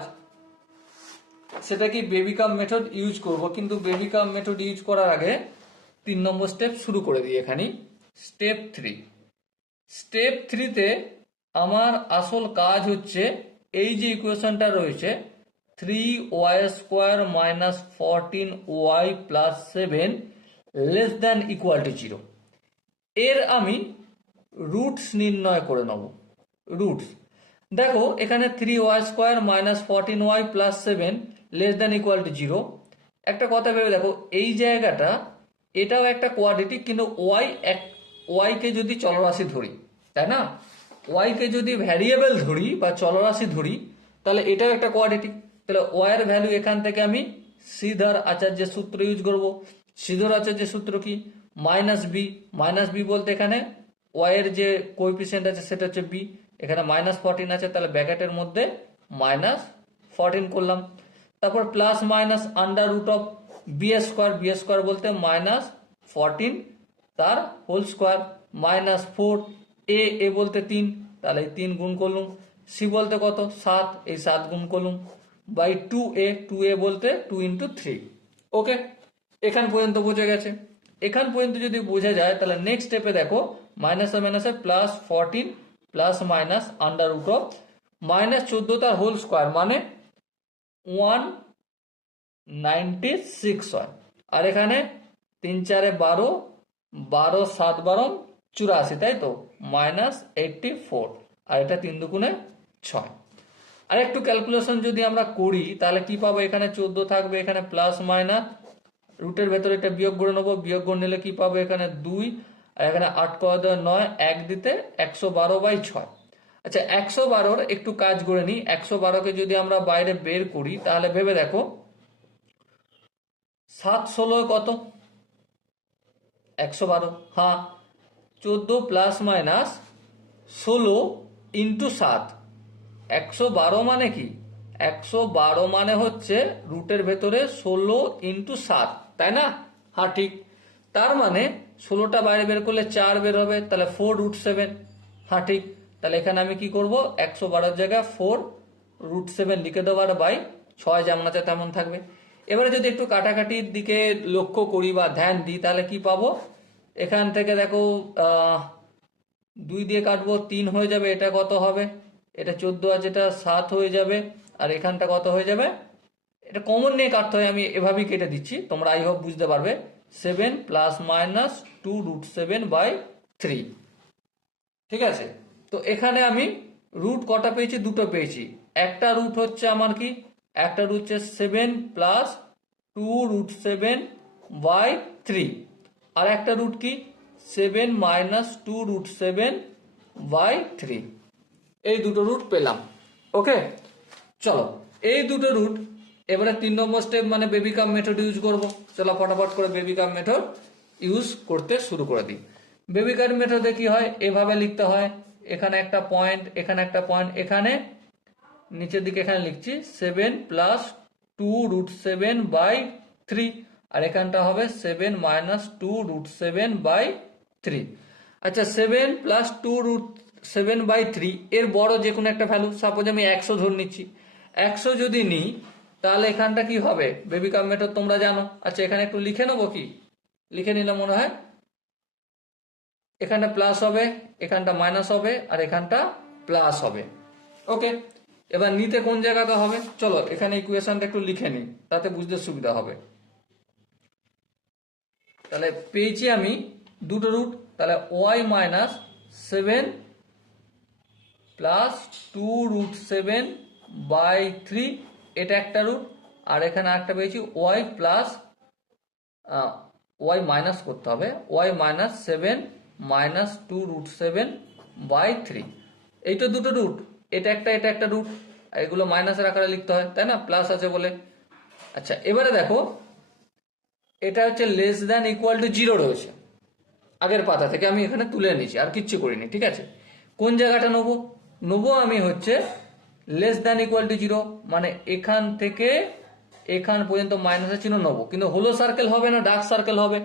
সেটা কি বেবি কাম মেথড ইউজ করব, কিন্তু বেবি কাম মেথড ইউজ করার আগে 3 নম্বর স্টেপ শুরু করে দিই এখানে। স্টেপ 3, স্টেপ 3তে আমার আসল কাজ হচ্ছে এই যে ইকুয়েশনটা রয়েছে 3y square minus 14y plus 7 less than equal to 0, এর আমি রুটস নির্ণয় করে নেব। রুটস দেখো এখানে 3y square minus 14y plus 7 less than equal to 0। একটা কথা ভেবে দেখো, এই জায়গাটা এটাও একটা কোয়াড্রেটিক, কিন্তু ওয়াই কে যদি চলরাশি ধরি, তাই না, ওয়াই কে যদি ভ্যারিয়েবল ধরি বা চলরাশি ধরি, তাহলে এটাও একটা কোয়াড্রেটিক। তাহলে ওয়াই এর ভ্যালু এখান থেকে আমি শ্রীধর আচার্যের সূত্র ইউজ করব। শ্রীধর আচার্যের সূত্র কি, মাইনাস বি। মাইনাস বি বলতে এখানে ওয়াই এর যে কোএফিসিয়েন্ট আছে সেটা হচ্ছে বি, এখানে মাইনাস 14 আছে, তাহলে ব্র্যাকেটের মধ্যে মাইনাস 14 করলাম। তারপর plus minus under root of b square, b square বলতে মাইনাস 14 তার হোল স্কোয়ার মাইনাস 4, এ বলতে 3, তাহলে 3 গুণ করলুম। সি বলতে কত 7, এই 7 গুণ করলুম বাই 2a বলতে 2 ইন্টু 3। ওকে, এখান পর্যন্ত বোঝা গেছে। এখান পর্যন্ত যদি বোঝা যায়, তাহলে নেক্সট স্টেপে দেখো মাইনাসে মাইনাসে plus 14 plus minus under root of minus 14 তার হোল স্কোয়ার মানে 196 হয়। আর এখানে 3 4 12, 12 7 12 84, তাই তো মাইনাস 84, আর এটা 3 দুগুণে 6। আর একটু ক্যালকুলেশন যদি আমরা করি, তাহলে কি পাবো, এখানে 14 থাকবে, এখানে প্লাস মাইনাস রুটের ভেতরে এটা বিয়োগ করে নেবো, বিয়োগ করে নিলে কি পাবো এখানে 2, আর এখানে 8 করে দেওয়া 9, 1 দিতে 112/6। আচ্ছা 112-র একটু কাজ করে নিই। 112কে যদি আমরা বাইরে বের করি, তাহলে ভেবে দেখো 7 16 কত 112, হ্যাঁ 14 প্লাস মাইনাস 16 ইন্টু 7, 112 মানে কি, 112 মানে হচ্ছে রুটের ভেতরে 16 ইন্টু 7, তাই না, হ্যাঁ ঠিক। তার মানে 16টা বাইরে বের করলে 4 বের হবে, তাহলে 4√7, হ্যাঁ ঠিক। তাহলে এখানে আমি কি করব, 112-র জায়গায় 4√7 লিখে দেবো, আর বাই 6 যেমন আছে তেমন থাকবে। এবারে যদি একটু কাটাকাটির দিকে লক্ষ্য করি বা ধ্যান দিই তাহলে কি পাবো, এখান থেকে দেখো 2 দিয়ে কাটবো 3 হয়ে যাবে, এটা কত হবে, এটা 14 আছে, এটা 7 হয়ে যাবে, আর এখানটা কত হয়ে যাবে, এটা কমন নিয়ে কাটতে হয়, আমি এভাবেই কেটে দিচ্ছি, তোমরা আই হোপ বুঝতে পারবে। 7 ± 2√7/3, ঠিক আছে। তো এখানে আমি রুট কটা পেয়েছি, দুটো পেয়েছি। একটা রুট হচ্ছে আমার কি, একটা রুট হচ্ছে 7 + 2√7/3, আর একটা রুট কি 7 - 2√7/3। এই দুটো রুট পেলাম। ওকে, চলো এই দুটো রুট, এবারে 3 নম্বর স্টেপ মানে বেবি কাম মেথড ইউজ করব। চলো ফটাফট করে বেবি কাম মেথড ইউজ করতে শুরু করে দিই। বেবি কাম মেথডে কি হয়, এভাবে লিখতে হয়, এখানে একটা পয়েন্ট, এখানে একটা পয়েন্ট, এখানে নিচের দিকে এখানে লিখছি 7 + 2√7/3, আর এখানটা হবে 7 - 2√7/3। আচ্ছা, 7 + 2√7/3 এর বড় যে কোনো একটা ভ্যালু, সাপোজ আমি 100 ধরে নিচ্ছি। 100 যদি নিই তাহলে এখানটা কি হবে, বেবি কাম মেথড তোমরা জানো। আচ্ছা, এখানে একটু লিখে নেবো, কি লিখে নিলাম মনে হয়, এখানটা প্লাস হবে, এখানটা মাইনাস হবে, আর এখানটা প্লাস হবে। ওকে, এবার নিতে কোন জায়গাতে হবে, চলো এখানে ইকুয়েশনটা একটু লিখে নিই, তাতে বুঝতে সুবিধা হবে। তাহলে পেয়েছি আমি দুটো রুট, তাহলে y - 7 + 2√7/3, এটা একটা রুট, আর এখানে একটা পেয়েছি y মাইনাস করতে হবে, y - 7 - 2√7/3। এই তো দুটো রুট, এটা একটা রুট, এগুলো মাইনাসের আকারে লিখতে হয়, তাই না, প্লাস আছে বলে। আচ্ছা, এবারে দেখো এটা হচ্ছে <= 0 রয়েছে, আগের পাতা থেকে আমি এখানে তুলে নিয়েছি, আর কিচ্ছু করিনি, ঠিক আছে। কোন জায়গাটা নেবো আমি হচ্ছে <= 0, মানে এখান থেকে এখান পর্যন্ত মাইনাসের চিহ্ন নেবো, কিন্তু হলো সার্কেল হবে না, ডার্ক সার্কেল হবে।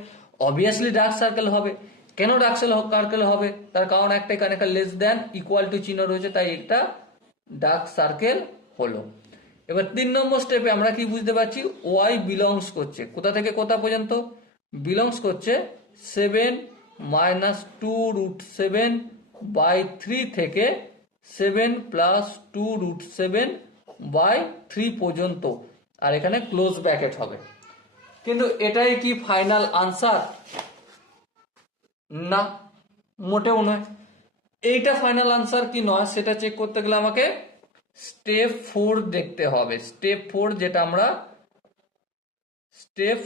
অবভিয়াসলি ডার্ক সার্কেল হবে। কেন ডার্ক সার্কেল হবে, তার কারণ একটাই, কারণ একটা <= চিহ্ন রয়েছে, তাই এটা ডার্ক সার্কেল হলো। এবার 3 নম্বর স্টেপে আমরা কি বুঝতে পারছি, ওয়াই বিলংস করছে কোথা থেকে কোথা পর্যন্ত, বিলংস করছে 7 - 2√7/3 থেকে 7 + 2√7/3 পর্যন্ত, আর এখানে ক্লোজ ব্র্যাকেট হবে। কিন্তু এটাই কি ফাইনাল আনসার, না, মোটেও নয়। এইটা ফাইনাল আনসার কি নয় সেটা চেক করতে গেলে আমাকে স্টেপ 4 দেখতে হবে। স্টেপ 4, যেটা আমরা স্টেপ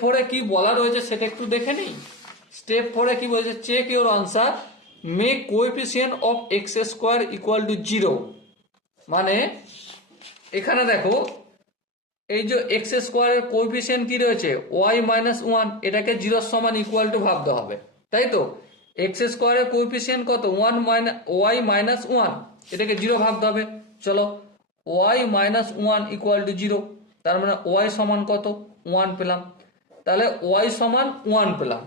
4 এ কি বলা রয়েছে সেটা একটু দেখে নিই। স্টেপ 4 এ কি বলেছে, check your answer, make coefficient of x² = 0। মানে এখানে দেখো এই যে x² এর কোএফিসিয়েন্ট কি রয়েছে, y - 1, এটাকে 0 সমান ইকুয়াল টু ভাবতে হবে, তাই তো। x² এর কোএফিসিয়েন্ট কত, y - 1, এটাকে 0 ভাবতে হবে। চলো, y - 1 = 0, তার মানে y সমান কত, 1 পেলাম। তাহলে y সমান 1 পেলাম।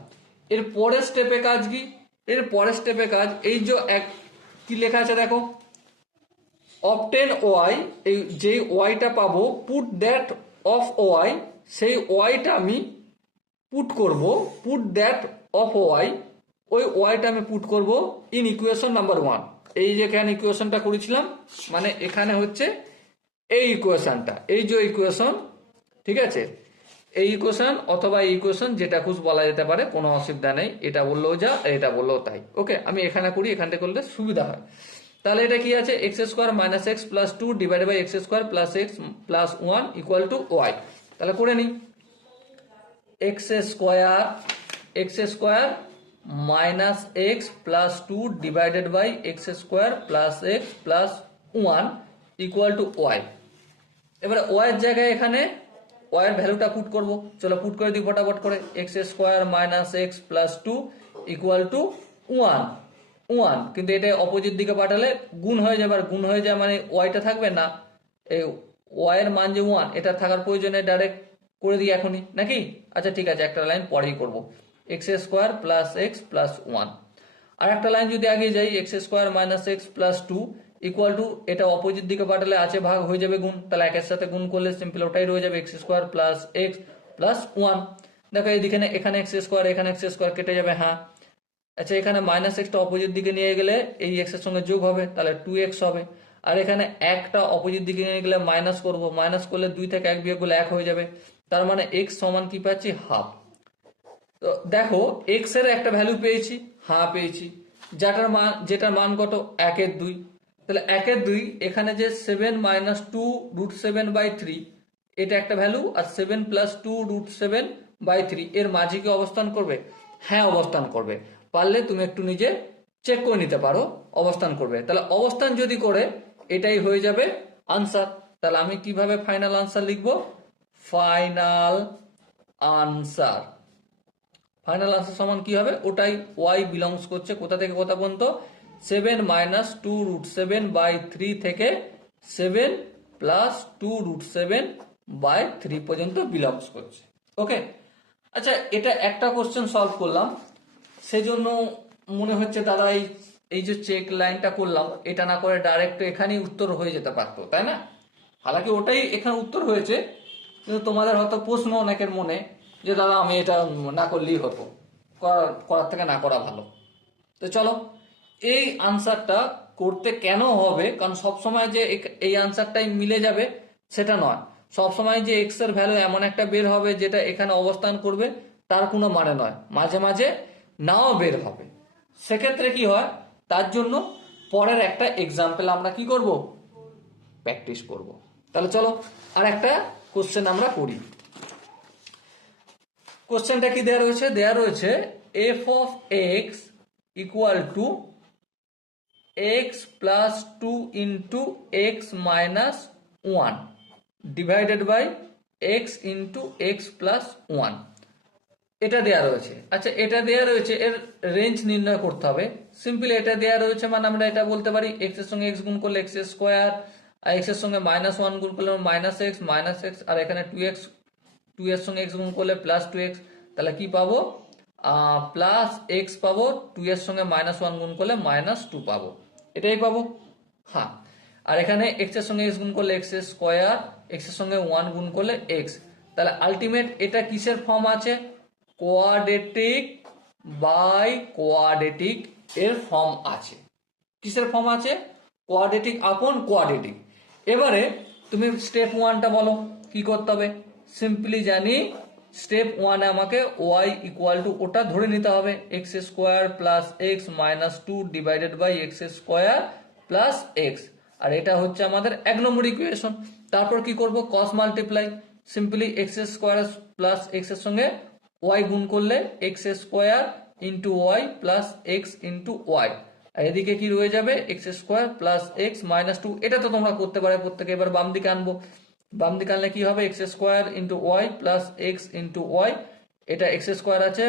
এর পরের স্টেপে কাজ কি, এর পরের স্টেপে কাজ এই যে কি লেখা আছে দেখো, অবটেন ওয়াই, এই যেই ওয়াইটা পাবো, পুট দ্যাট অফ ওয়াই, সেই ওয়াইটা আমি পুট করব, পুট দ্যাট অফ ওয়াই, ওই ওয়াইটা আমি পুট করব ইন ইকুয়েশন নাম্বার 1। এই যে এখানে ইকুয়েশনটা করেছিলাম, মানে এখানে হচ্ছে এই ইকুয়েশনটা, এই যে ইকুয়েশন, ঠিক আছে, এই ইকুয়েশন অথবা এই ইকুয়েশন যেটা খুশ বলা যেতে পারে, কোনো অসুবিধা নেই, এটা বললেও যা, এটা বললেও তাই। ওকে, আমি এখানে করি, এখান থেকে করলে সুবিধা হয়। তাহলে এটা কি আছে, x² - x + 2 / x² + x + 1 = y। তাহলে করে নিই, x² - x + 2 / x² + x + 1 = y। এবারে y এর জায়গায় এখানে y এর ভ্যালুটা পুট করব। চলো পুট করে দিই ফটাফট করে, x² - x + 2 = 1, কিন্তু এটা অপোজিট দিকে পাঠালে গুণ হয়ে যাবে, আর গুণ হয়ে যায় মানে ওয়াইটা থাকবে না, এই ওয়াই এর মান যে 1, এটা থাকার প্রয়োজনে ডাইরেক্ট করে দিই এখনই নাকি। আচ্ছা ঠিক আছে, একটা লাইন পরেই করব, x² + x + 1। আর একটা লাইন যদি আগে যাই, x² - x + 2 ইকুয়াল টু, এটা অপোজিট দিকে পাঠালে আছে ভাগ হয়ে যাবে গুণ, তাহলে একের সাথে গুণ করলে সিম্পল ওটাই রয়ে যাবে x square plus x plus one. দেখো এইদিকে এখানে এক্স স্কোয়ার এখানে এক্স স্কোয়ার কেটে যাবে, হ্যাঁ। আচ্ছা এখানে মাইনাস এক্সটা অপোজিট দিকে নিয়ে গেলে এই এক্স এর সঙ্গে যোগ হবে, তাহলে 2x হবে। আর এখানে একটা অপোজিট দিকে নিয়ে গেলে মাইনাস করব, মাইনাস করলে 2 থেকে 1 বিয়োগ করলে 1 হয়ে যাবে, তার মানে x সমান কি পাচ্ছি, হাফ। তো দেখো এক্স এর একটা ভ্যালু পেয়েছি, হ্যাঁ পেয়েছি, যেটার মান কত, 1/2। তাহলে 1/2 এখানে যে 7 মাইনাস 2√7/3 এটা একটা ভ্যালু, আর 7 প্লাস 2√7/3 এর মাঝে কি অবস্থান করবে, হ্যাঁ অবস্থান করবে। পারলে তুমি একটু নিজে চেক করে নিতে পারো অবস্থান করবে। তাহলে অবস্থান যদি করে এটাই হয়ে যাবে আনসার। তাহলে আমি কিভাবে ফাইনাল আনসার লিখবো, ফাইনাল আনসার, ফাইনাল আনসার সমান কি হবে, ওটাই ওয়াই বিলংস করছে কোথা থেকে কোথা পর্যন্ত, 7 মাইনাস 2√7/3 থেকে 7 প্লাস 2√7/3 পর্যন্ত বিলংস করছে। ওকে, আচ্ছা এটা একটা কোশ্চেন সলভ করলাম, সেজন্য মনে হচ্ছে দাদা এই যে চেক লাইনটা করলাম এটা না করে ডাইরেক্ট এখানেই উত্তর হয়ে যেতে পারতো, তাই না? হালাকি ওটাই এখানে উত্তর হয়েছে, কিন্তু তোমাদের হয়তো প্রশ্ন অনেকের মনে যে দাদা আমি এটা না করলেই হতো, করার থেকে না করা ভালো। তো চলো এই আনসারটা করতে কেন হবে, কারণ সবসময় যে এই আনসারটাই মিলে যাবে সেটা নয়, সবসময় যে এক্স এর ভ্যালু এমন একটা বের হবে যেটা এখানে অবস্থান করবে তার কোনো মানে নয়, মাঝে মাঝে নাও বের হবে। সেক্ষেত্রে কি হয়, তার জন্য পরের একটা এক্সাম্পল আমরা কি করব, প্র্যাকটিস করব। তাহলে চলো আর একটা কোশ্চেন আমরা করি। কোশ্চেনটা কি দেয়া রয়েছে, দেয়া রয়েছে F of x equal to x plus 2 into x minus 1 divided by x into x plus 1, এটা দেয়া রয়েছে। আচ্ছা এটা দেয়া রয়েছে, এর রেঞ্জ নির্ণয় করতে হবে। সিম্পলি এটা দেয়া রয়েছে মানে আমরা এটা বলতে পারি এক্স এর সঙ্গে এক্স গুণ করলে এক্স স্কোয়ার, আর এক্স এর সঙ্গে -1 গুণ করলে মাইনাস এক্স, আর এখানে 2x, 2 এর সঙ্গে এক্স গুণ করলে প্লাস 2x, তাহলে কি পাবো, প্লাস এক্স পাবো, 2 এর সঙ্গে -1 গুণ করলে -2 পাবো, এটাই পাবো, হ্যাঁ। আর এখানে এক্স এর সঙ্গে এক্স গুণ করলে এক্স স্কোয়ার, এক্স এর সঙ্গে 1 গুণ করলে এক্স, তাহলে আলটিমেট এটা কিসের ফর্ম আছে, কোয়াড্রেটিক বাই কোয়াড্রেটিক এর ফর্ম আছে। কিসের ফর্ম আছে, কোয়াড্রেটিক আপন কোয়াড্রেটিক। এবারে তুমি স্টেপ 1টা বলো কি করতে হবে, সিম্পলি জানি স্টেপ 1 এ আমাকে ওয়াই ইকুয়াল টু ওটা ধরে নিতে হবে x square plus x minus 2 divided by x square plus x, আর এটা হচ্ছে আমাদের 1 নম্বর ইকুয়েশন। তারপর কি করব, cross multiply, simply x square plus x এর সঙ্গে ওয়াই গুণ করলে x square into y plus x into y, আর এদিকে কি রয়ে যাবে x square plus x minus 2, এটা তো তোমরা করতে পারো প্রত্যেকে। এবার বাম দিকে আনবো, বাম দিকে আনলে কি হবে x square into y plus x into y, এটা এক্স স্কোয়ার আছে,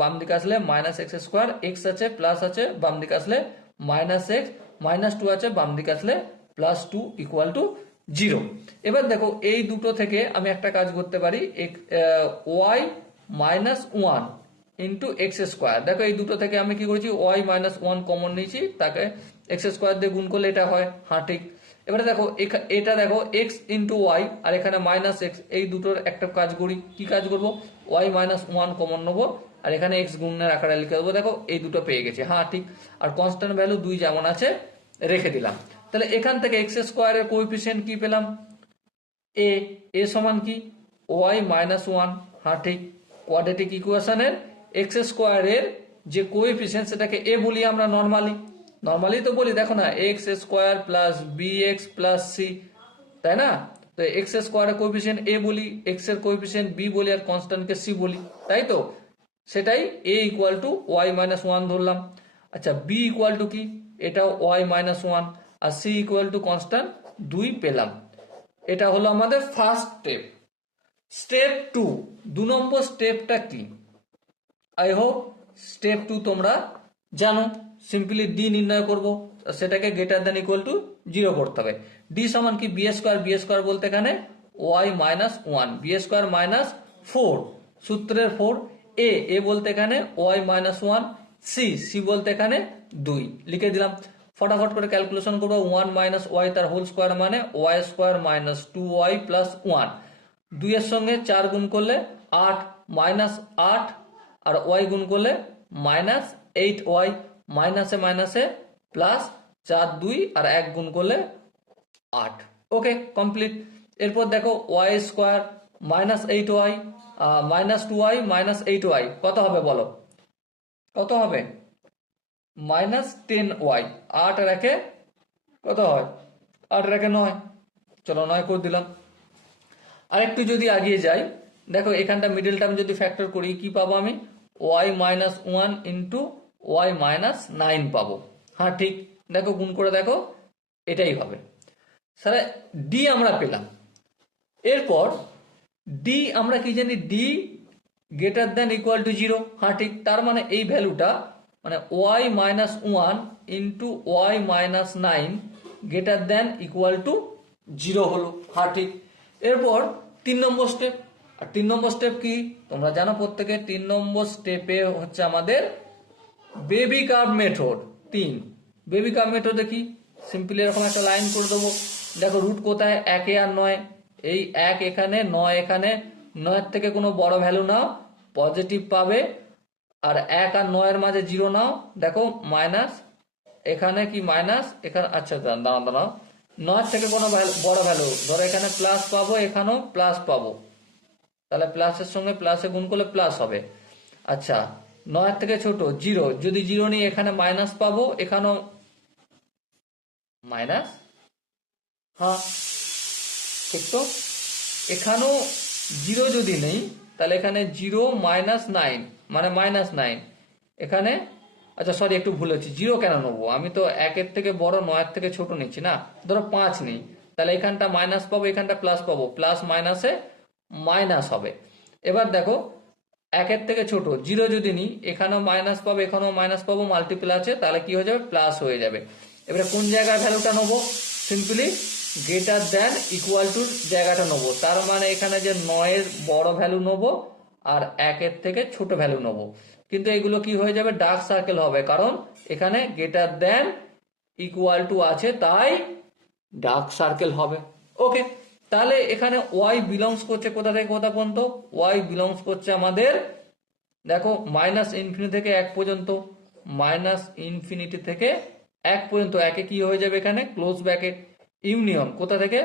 বাম দিকে আসলে মাইনাস এক্স স্কোয়ার, এক্স আছে প্লাস আছে, বাম দিকে আসলে মাইনাস এক্স, -2 আছে, বাম দিকে আসলে +2 ইকুয়াল টু 0। এবার দেখো এই দুটো থেকে আমি একটা কাজ করতে পারি, ওয়াই -1 ইন্টু এক্স স্কোয়ার, দেখো এই দুটো থেকে আমি কি করেছি ওয়াই -1 কমন নিয়েছি, তাকে এক্স স্কোয়ার দিয়ে গুণ করলে এটা হয়, হ্যাঁ ঠিক। এবারে দেখো এটা দেখো এক্স ইন্টু ওয়াই আর এখানে মাইনাস এক্স, এই দুটোর একটা কাজ করি, কি কাজ করবো, ওয়াই -1 কমন নেবো আর এখানে এক্স গুণের আকারে লিখে দেবো, দেখো এই দুটো পেয়ে গেছে, হ্যাঁ ঠিক। আর কনস্ট্যান্ট ভ্যালু 2 যেমন আছে রেখে দিলাম। তাহলে এখান থেকে এক্স স্কোয়ারের কোএফিসিয়েন্ট কি পেলাম, এ সমান কি ওয়াই -1, হ্যাঁ ঠিক। কোয়াড্রেটিক ইকুয়েশনের এক্স স্কোয়ারের যে কোএফিসিয়েন্ট সেটাকে এ বলি আমরা নর্মালি তো বলি, দেখো না x square plus b x plus c, তাই না? তো এক্স স্কোয়ারের কোএফিসিয়েন্ট এ বলি, এক্স এর কোএফিসিয়েন্ট বি বলি, আর কনস্ট্যান্টকে সি বলি, তাই তো? সেটাই এ ইকুয়াল টু ওয়াই -1 ধরলাম। আচ্ছা বি ইকুয়াল টু কি, এটাও ওয়াই -1, আর সি ইকুয়াল টু কনস্ট্যান্ট 2 পেলাম। এটা হলো আমাদের ফার্স্ট স্টেপ। স্টেপ 2 নম্বর স্টেপটা কি, আই হোপ স্টেপ 2 তোমরা জানো। সিম্পলি ডি নির্ণয় করব, সেটাকে গ্রেটার দ্যান ইকুয়াল টু 0 করতে হবে। ডি সমান কি, বি স্কোয়ার বলতে এখানে ওয়াই -1, বি স্কোয়ার -4 সূত্রের 4, এ বলতে এখানে ওয়াই -1, সি বলতে এখানে 2 লিখে দিলাম। ফটাফট করে ক্যালকুলেশন করবো। 1 মাইনাস ওয়াই তার হোল স্কোয়ার মানে y square minus 2y plus 1। 2 এর সঙ্গে 4 গুণ করলে 8 মাইনাস 8 আর ওয়াই গুণ করলে মাইনাস 8y, মাইনাসে মাইনাসে প্লাস 4 2 আর 1 গুণ করলে 8। Okay, complete. এরপর দেখো y square minus 8y minus 2y minus 8y কত হবে বলো, কত হবে? Minus 10y। 8 রেখে কত হয়? 8 রেখে 9। চলো 9 করে দিলাম। আরেকটু যদি আগিয়ে যাই, দেখো এখানটা মিডল টার্ম যদি ফ্যাক্টর করি কি পাবো আমি? Y minus 1 into y minus 9 পাবো। হ্যাঁ ঠিক, দেখো গুণ করে দেখো এটাই হবে। স্যার ডি আমরা পেলাম। এরপর ডি আমরা কি জানি? D greater than equal to 0। হ্যাঁ ঠিক, তার মানে এই ভ্যালুটা মানে y minus 1 into y minus 9 greater than equal to 0 হলো। হ্যাঁ ঠিক। এরপর 3 নম্বর স্টেপ। আর 3 নম্বর স্টেপ কি তোমরা জানো প্রত্যেকে? 3 নম্বর স্টেপে হচ্ছে আমাদের baby curve method. 3 baby curve মেথডে কি? সিম্পলি এরকম একটা লাইন করে দেবো। দেখো রুট কোথায়? 1 আর 9। এই 1 এখানে, 9 এখানে। 9 এর থেকে কোনো বড় ভ্যালু নাও, পজিটিভ পাবে। আর 1 আর 9 এর মাঝে 0 নাও, দেখো মাইনাস। এখানে কি মাইনাস, এখানে আচ্ছা দাঁড়াও দাঁড়াও, 9 থেকে কোনো বড় ভ্যালু ধরো এখানে প্লাস পাবো, এখানেও প্লাস পাবো, তাহলে প্লাসের সঙ্গে প্লাসে গুণ করলে প্লাস হবে। আচ্ছা 9 এর থেকে ছোট 0, যদি 0 নিই এখানে মাইনাস পাবো, এখানেও মাইনাস। হ্যাঁ ঠিক তো, এখানেও 0 যদি নেই তাহলে এখানে 0 মাইনাস 9 মানে মাইনাস 9 এখানে। আচ্ছা সরি একটু ভুল হচ্ছে, 0 কেন নেবো? আমি তো 1 এর থেকে বড় 9 এর থেকে ছোট নিচ্ছি না। ধরো 5 নেই, তাহলে এখানটা মাইনাস পাবো, এখানটা প্লাস পাবো, প্লাস মাইনাসে মাইনাস হবে। এবার দেখো 1 এর থেকে ছোট 0 যদি নিই, এখানেও মাইনাস পাবো, এখানেও মাইনাস পাবো, মাল্টিপ্ল আছে, তাহলে কি হয়ে যাবে? প্লাস হয়ে যাবে। এবারে কোন জায়গায় ভ্যালুটা নেবো? Simply greater than equal two জায়গাটা নেবো। তার মানে এখানে যে 9 এর বড় ভ্যালু নেবো আর 1 এর থেকে ছোট ভ্যালু নেবো। কিন্তু এগুলো কি হয়ে যাবে? ডার্ক সার্কেল হবে, কারণ এখানে গ্রেটার দেন ইকুয়াল টু আছে, তাই ডার্ক সার্কেল হবে। ওকে, তাহলে এখানে ওয়াই বিলংস করছে কোথা থেকে কোথা পর্যন্ত? ওয়াই বিলংস করছে আমাদের দেখো মাইনাস ইনফিনিটি থেকে 1 পর্যন্ত। মাইনাস ইনফিনিটি থেকে 1 পর্যন্ত। একে কি হয়ে যাবে? এখানে ক্লোজ ব্র্যাকেট ইউনিয়ন কোথা থেকে?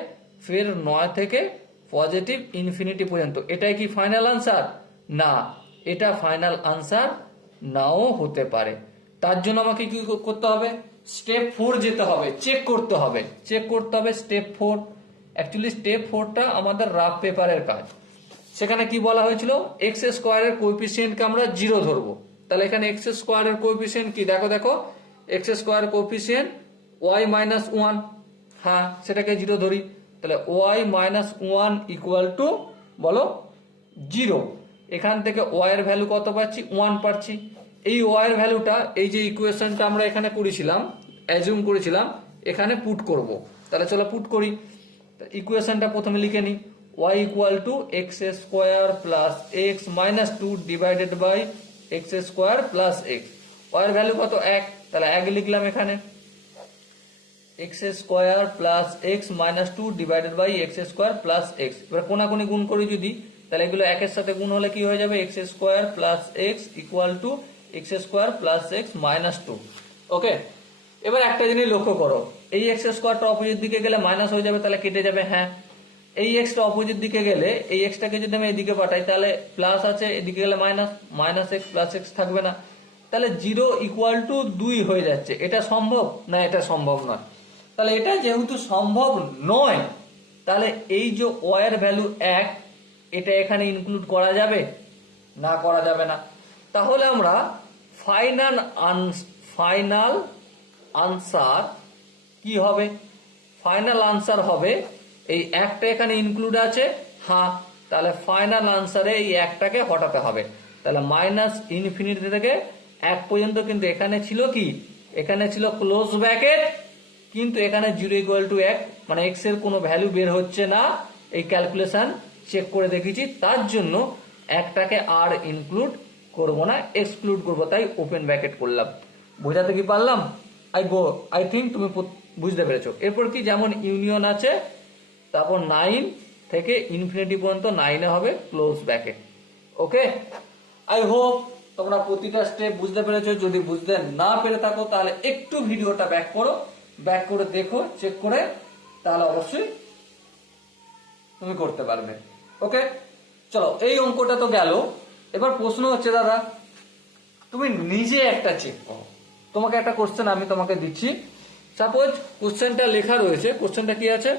ফের 9 থেকে পজিটিভ ইনফিনিটি পর্যন্ত। এটাই কি ফাইনাল আনসার? না, এটা ফাইনাল আনসার নাও হতে পারে। তার জন্য আমাকে কি করতে হবে? স্টেপ 4 যেতে হবে, চেক করতে হবে। চেক করতে হবে স্টেপ 4। অ্যাকচুয়ালি স্টেপ 4টা আমাদের রাফ পেপারের কাজ। সেখানে কি বলা হয়েছিল? এক্স স্কোয়ারের কোএফিসিয়েন্টকে আমরা 0 ধরবো। তাহলে এখানে এক্স স্কোয়ারের কোএফিসিয়েন্ট কি? দেখো দেখো, x square coefficient y minus 1। হ্যাঁ সেটাকে 0 ধরি। তাহলে ওয়াই মাইনাস 1 ইকুয়াল টু বলো 0। এখান থেকে ওয়াই এর ভ্যালু কত পাচ্ছি? 1 পাচ্ছি। এই ওয়াই এর ভ্যালুটা এই যে ইকুয়েশনটা আমরা এখানে করেছিলাম, অ্যাজিউম করেছিলাম, এখানে পুট করব। তাহলে চলো পুট করি। ইকুয়েশনটা প্রথমে লিখে নিই। y equal to x square plus x minus 2 divided by x square plus x. Y এর ভ্যালু কত? 1, তাহলে 1 লিখলাম এখানে। X square plus x minus 2 divided by x square plus x. এবার কোনাকুনি গুণ করি যদি, তাহলে এগুলো একের সাথে গুণ হলে কি হয়ে যাবে? X square plus x equal to x square plus x minus 2। ওকে, এবার একটা জিনিস লক্ষ্য করো, এই এক্স স্কোয়ারটা অপোজিট দিকে গেলে মাইনাস হয়ে যাবে, তাহলে কেটে যাবে। হ্যাঁ, এই এক্সটা অপোজিট দিকে গেলে, এই এক্সটাকে যদি আমি এদিকে পাঠাই তাহলে প্লাস আছে, এদিকে গেলে minus, minus x plus x থাকবে না। তাহলে 0 ইকুয়াল টু 2 হয়ে যাচ্ছে। এটা সম্ভব না? এটা সম্ভব নয়। তাহলে এটা যেহেতু সম্ভব নয়, তাহলে এই যে ওয়াই এর ভ্যালু 1, এটা এখানে ইনক্লুড করা যাবে না? করা যাবে না। তাহলে আমরা ফাইনাল আনসার কি হবে? ফাইনাল আনসার হবে এই একটা এখানে ইনক্লুড আছে। হ্যাঁ, তাহলে ফাইনাল আনসারে এই একটাকে হটাতে হবে। তাহলে মাইনাস ইনফিনিটি থেকে 1 পর্যন্ত, কিন্তু এখানে ছিল কি? এখানে ছিল ক্লোজ ব্র্যাকেট, কিন্তু এখানে 0 ইকুয়াল টু 1, মানে এক্স এর কোনো ভ্যালু বের হচ্ছে না। এই ক্যালকুলেশন চেক করে দেখেছি, তার জন্য একটাকে আর ইনক্লুড করব না, এক্সক্লুড করব, তাই ওপেন ব্র্যাকেট করলাম। বোঝাতে কি পারলাম? আই থিঙ্ক তুমি বুঝতে পেরেছো। এরপর কি, যেমন ইউনিয়ন আছে, তারপর 9 থেকে ইনফিনিটি পর্যন্ত 9 হবে close bracket. Okay, I hope তোমরা প্রতিটা স্টেপ বুঝতে পেরেছো। যদি বুঝতে না পেরে থাকো তাহলে একটু ভিডিওটা ব্যাক করো, ব্যাক করে দেখো, চেক করে, তাহলে অবশ্যই তুমি করতে পারবে। ওকে, চলো এই অঙ্কটা তো গেল। এবার প্রশ্ন হচ্ছে দাদা, তুমি নিজে একটা চেক করো। তোমাকে একটা কোশ্চেন আমি তোমাকে দিচ্ছি। সাপোজ কোশ্চেনটা লেখা রয়েছে, কোশ্চেনটা কি আছে,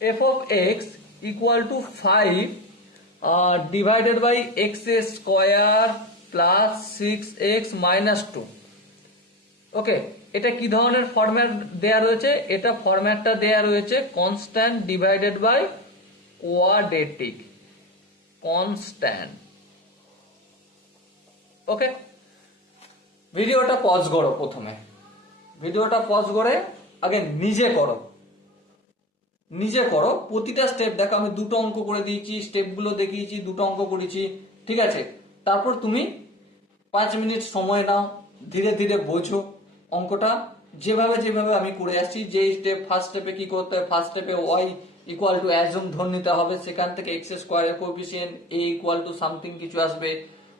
f of x equal to 5 divided by x square plus 6x minus 2। ওকে, এটা কি ধরনের ফরম্যাট দেয়া রয়েছে? এটা ফরম্যাটটা দেয়া রয়েছে constant divided by quadratic constant. Okay, ভিডিওটা পজ করো, প্রথমে ভিডিওটা পজ করে আগে নিজে করো, নিজে করো প্রতিটা স্টেপ। দেখো আমি দুটো অঙ্ক করে দিয়েছি, স্টেপগুলো দেখিয়েছি, দুটো অঙ্ক করেছি, ঠিক আছে? তারপর তুমি 5 মিনিট সময় নাও, ধীরে ধীরে বোঝো অঙ্কটা, যেভাবে যেভাবে আমি করে আসছি। যে স্টেপ, ফার্স্ট স্টেপে কি করতে হয়, ফার্স্ট স্টেপে ওয়াই ইকুয়াল টু অ্যাজুম ধরে নিতে হবে, সেখান থেকে এক্স স্কোয়ারের coefficient a equal to something কিছু আসবে,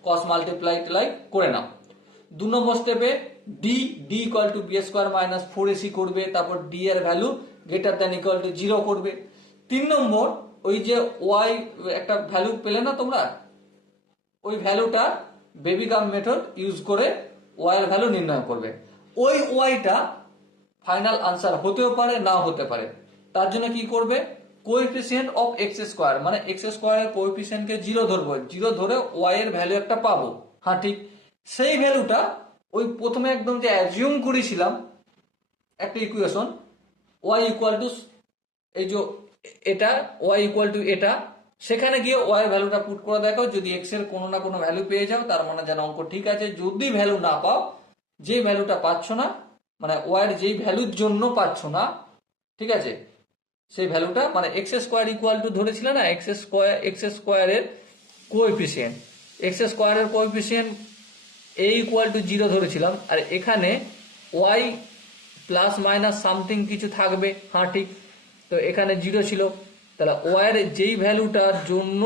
কস মাল্টিপ্লাই করে নাও। 2 নম্বর স্টেপে D equal to b square minus 4ac করবে, তারপর ডি এর value greater than equal to 0 করবে। 3 নম্বর, ওই যে ওয়াই একটা ভ্যালু পেলে না তোমরা, ওই ভ্যালুটা বেবি গাম মেথড ইউজ করে ওয়াই এর ভ্যালু নির্ণয় করবে। ওই ওয়াইটা ফাইনাল আনসার হতেও পারে, নাও হতে পারে। তার জন্য কি করবে, কোএফিসিয়েন্ট অফ এক্স স্কোয়ার, মানে এক্স স্কোয়ারের কোএফিসিয়েন্টকে 0 ধরবো, 0 ধরে ওয়াই এর ভ্যালু একটা পাবো। হ্যাঁ ঠিক, সেই ভ্যালুটা ওই প্রথমে একদম যে অ্যাজিউম করেছিলাম একটা ইকুয়েশন, ওয়াই ইকুয়াল টু এই যে এটা, ওয়াই ইকুয়াল টু এটা, সেখানে গিয়ে ওয়াই এর ভ্যালুটা পুট করে দেখো। যদি এক্স এর কোনো না কোনো ভ্যালু পেয়ে যাও, তার মানে যেন অঙ্ক ঠিক আছে। যদি ভ্যালু না পাও, যে ভ্যালুটা পাচ্ছ না, মানে ওয়াই এর যেই ভ্যালুর জন্য পাচ্ছ না, ঠিক আছে, সেই ভ্যালুটা, মানে এক্স স্কোয়ার ইকুয়াল টু ধরেছিল না, এক্স স্কোয়ারের কোএফিসিয়েন্ট, এক্স স্কোয়ারের কোএফিসিয়েন্ট এ ইকুয়াল টু 0 ধরেছিলাম, আর এখানে ওয়াই প্লাস মাইনাস সামথিং কিছু থাকবে। হ্যাঁ ঠিক, তো এখানে 0 ছিল, তাহলে ওয়াই এর যেই ভ্যালুটার জন্য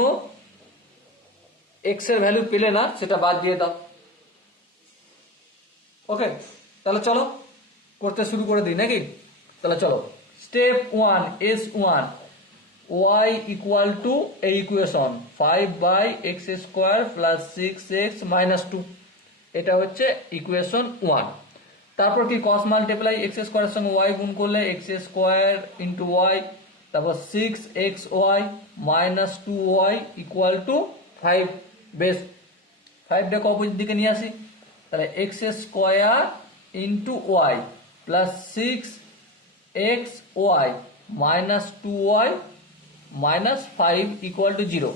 এক্স এর ভ্যালু পেলে না, সেটা বাদ দিয়ে দাও। ওকে, তাহলে চলো করতে শুরু করে দিই নাকি? তাহলে চলো, step 1 S1, y equal to এই equation 5 by x square plus 6x minus 2, এটা হচ্ছে ইকুয়েশন 1। তারপর কি, কস মাল্টিপ্লাই এক্স স্কোয়ারের সঙ্গে ওয়াই গুণ করলে এক্স স্কোয়ার ইন্টু ওয়াই, তারপর 6xy minus 2y equal to 5। বেশ, 5টাকে অপোজিট দিকে নিয়ে আসি, তাহলে x square into y plus 6xy minus 2y minus 5 equal to 0।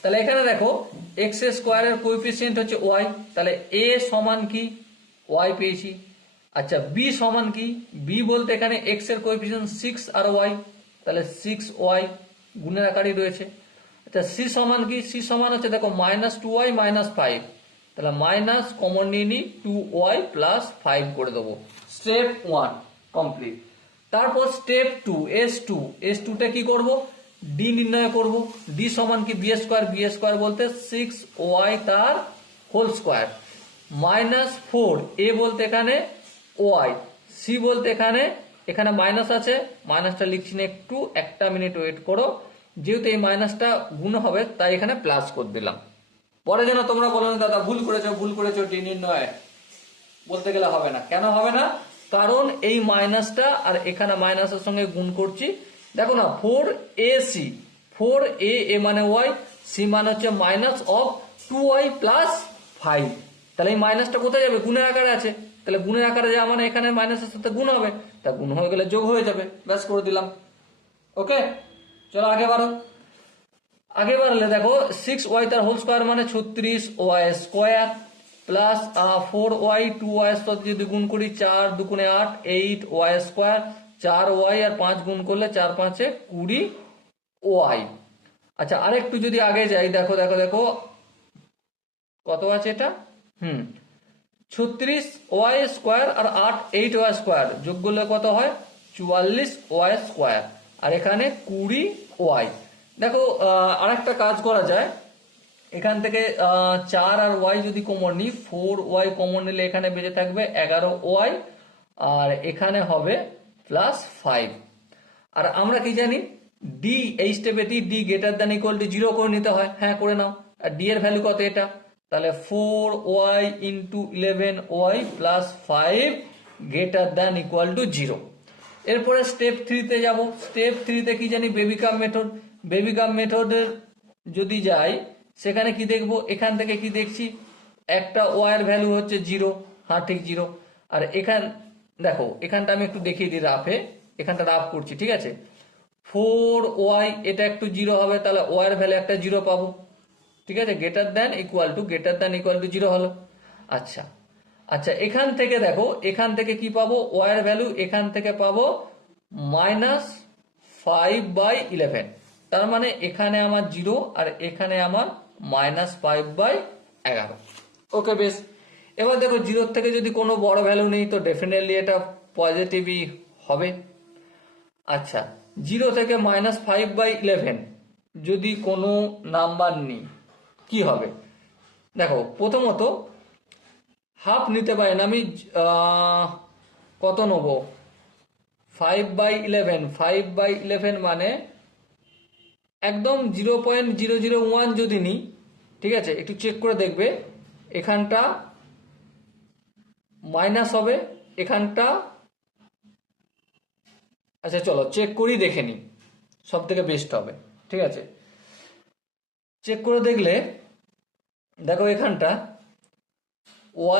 তাহলে এখানে দেখো এক্স স্কোয়ারের কোএফিসিয়েন্ট হচ্ছে ওয়াই, তাহলে এ সমান কি, ওয়াই পেয়েছি। আচ্ছা, বি সমান কি, বি বলতে এখানে এক্স এর কোএফিসিয়েন্ট 6 আর ওয়াই, তাহলে 6y গুণের আকারই রয়েছে। আচ্ছা, সি সমান কি, সি সমান হচ্ছে দেখো মাইনাস 2y মাইনাস 5, তাহলে মাইনাস কমন নিয়ে নিই, 2y প্লাস 5 করে দেবো। Step 1 complete. তারপর স্টেপ 2 S2 টা কি করব, ডি নির্ণয় করব। ডি সমান কি, বি স্কোয়ার বলতে 6y তার হোল স্কোয়ার মাইনাস 4, এ বলতে এখানে ওয়াই, সি বলতে এখানে মাইনাস আছে, মাইনাসটা লিখছি না, একটু 1 মিনিট ওয়েট করো। যেহেতু এই মাইনাসটা গুণ হবে, তাই এখানে প্লাস করে দিলাম। পরে যেন তোমরা বলো না দাদা ভুল করেছো, ডি নির্ণয় বলতে গেলে হবে না। কেন হবে না? কারণ এই মাইনাসটা আর এখানে মাইনাসের সঙ্গে গুণ করছি। দেখো না, 4ac, 4a মানে ওয়াই, সি মানে হচ্ছে মাইনাস অফ 2y প্লাস 5, তাহলে এই মাইনাসটা কোথায় যাবে, গুণের আকারে আছে, তাহলে গুণের আকারে যাওয়া মানে এখানে মাইনাসের সাথে গুণ হবে, তা গুণ হয়ে গেলে যোগ হয়ে যাবে, ব্যাস করে দিলাম। ওকে, চলো আগে বাড়লে দেখো 6y তার হোল স্কোয়ার মানে 36y square plus 4y 2y সাথে যদি গুণ করি 4 দুগুণে 8, 8y স্কোয়ার, 4y আর 5 গুণ করলে 4 5 20y। আচ্ছা, আরেকটু যদি আগে যাই, দেখো কত আছে এটা, 36y² আর 8 8y² যোগ করলে কত হয় 44y², আর এখানে 20y। দেখো আরেকটা কাজ করা যায়, এখান থেকে 4 আর y যদি কমন নিই, 4y কমন নিলে এখানে বেঁচে থাকবে 11y, আর এখানে হবে +5। আর আমরা কি জানি, ডি এই স্টেপে D greater than equal to 0 করে নিতে হয়। হ্যাঁ, করে নাও। আর ডি এর ভ্যালু কত এটা, তাহলে 4y into 11y plus 5 greater than equal to 0। এরপরে স্টেপ 3-তে যাব। স্টেপ 3-তে কি জানি, বেবিকাম মেথড। বেবিকাম মেথডের যদি যাই, সেখানে কি দেখবো, এখান থেকে কি দেখছি, একটা ওয়াই এর ভ্যালু হচ্ছে 0। হ্যাঁ, ঠিক 0। আর এখান দেখো, এখানটা আমি একটু দেখিয়ে দিই রাফে, এখানটা রাফ করছি, ঠিক আছে। 4y এটা একটু 0 হবে, তাহলে ওয়াই এর ভ্যালু একটা 0 পাবো, ঠিক আছে। গ্রেটার দ্যান ইকুয়াল টু 0 হলো। আচ্ছা আচ্ছা, এখান থেকে দেখো, এখান থেকে কি পাবো, ওয়াই এর ভ্যালু এখান থেকে পাবো -5/11। তার মানে এখানে আমার 0 আর এখানে আমার -5/11। ওকে, বেশ। এবার দেখো, 0 থেকে যদি কোনো বড় ভ্যালু নেই তো ডেফিনেটলি এটা পজিটিভই হবে। আচ্ছা, 0 থেকে -5/11 যদি কোনো নাম্বার নিই কি হবে, দেখো প্রথমত হাফ নিতে পারেন। আমি কত নেব, 5/11। 5/11 মানে একদম 0.001 যদি নিই, ঠিক আছে, একটু চেক করে দেখবে, এখানটা মাইনাস হবে, এখানটা, আচ্ছা চলো চেক করি, দেখে নিই, সব থেকে বেস্ট হবে, ঠিক আছে। চেক করে দেখলে দেখো, এখানটা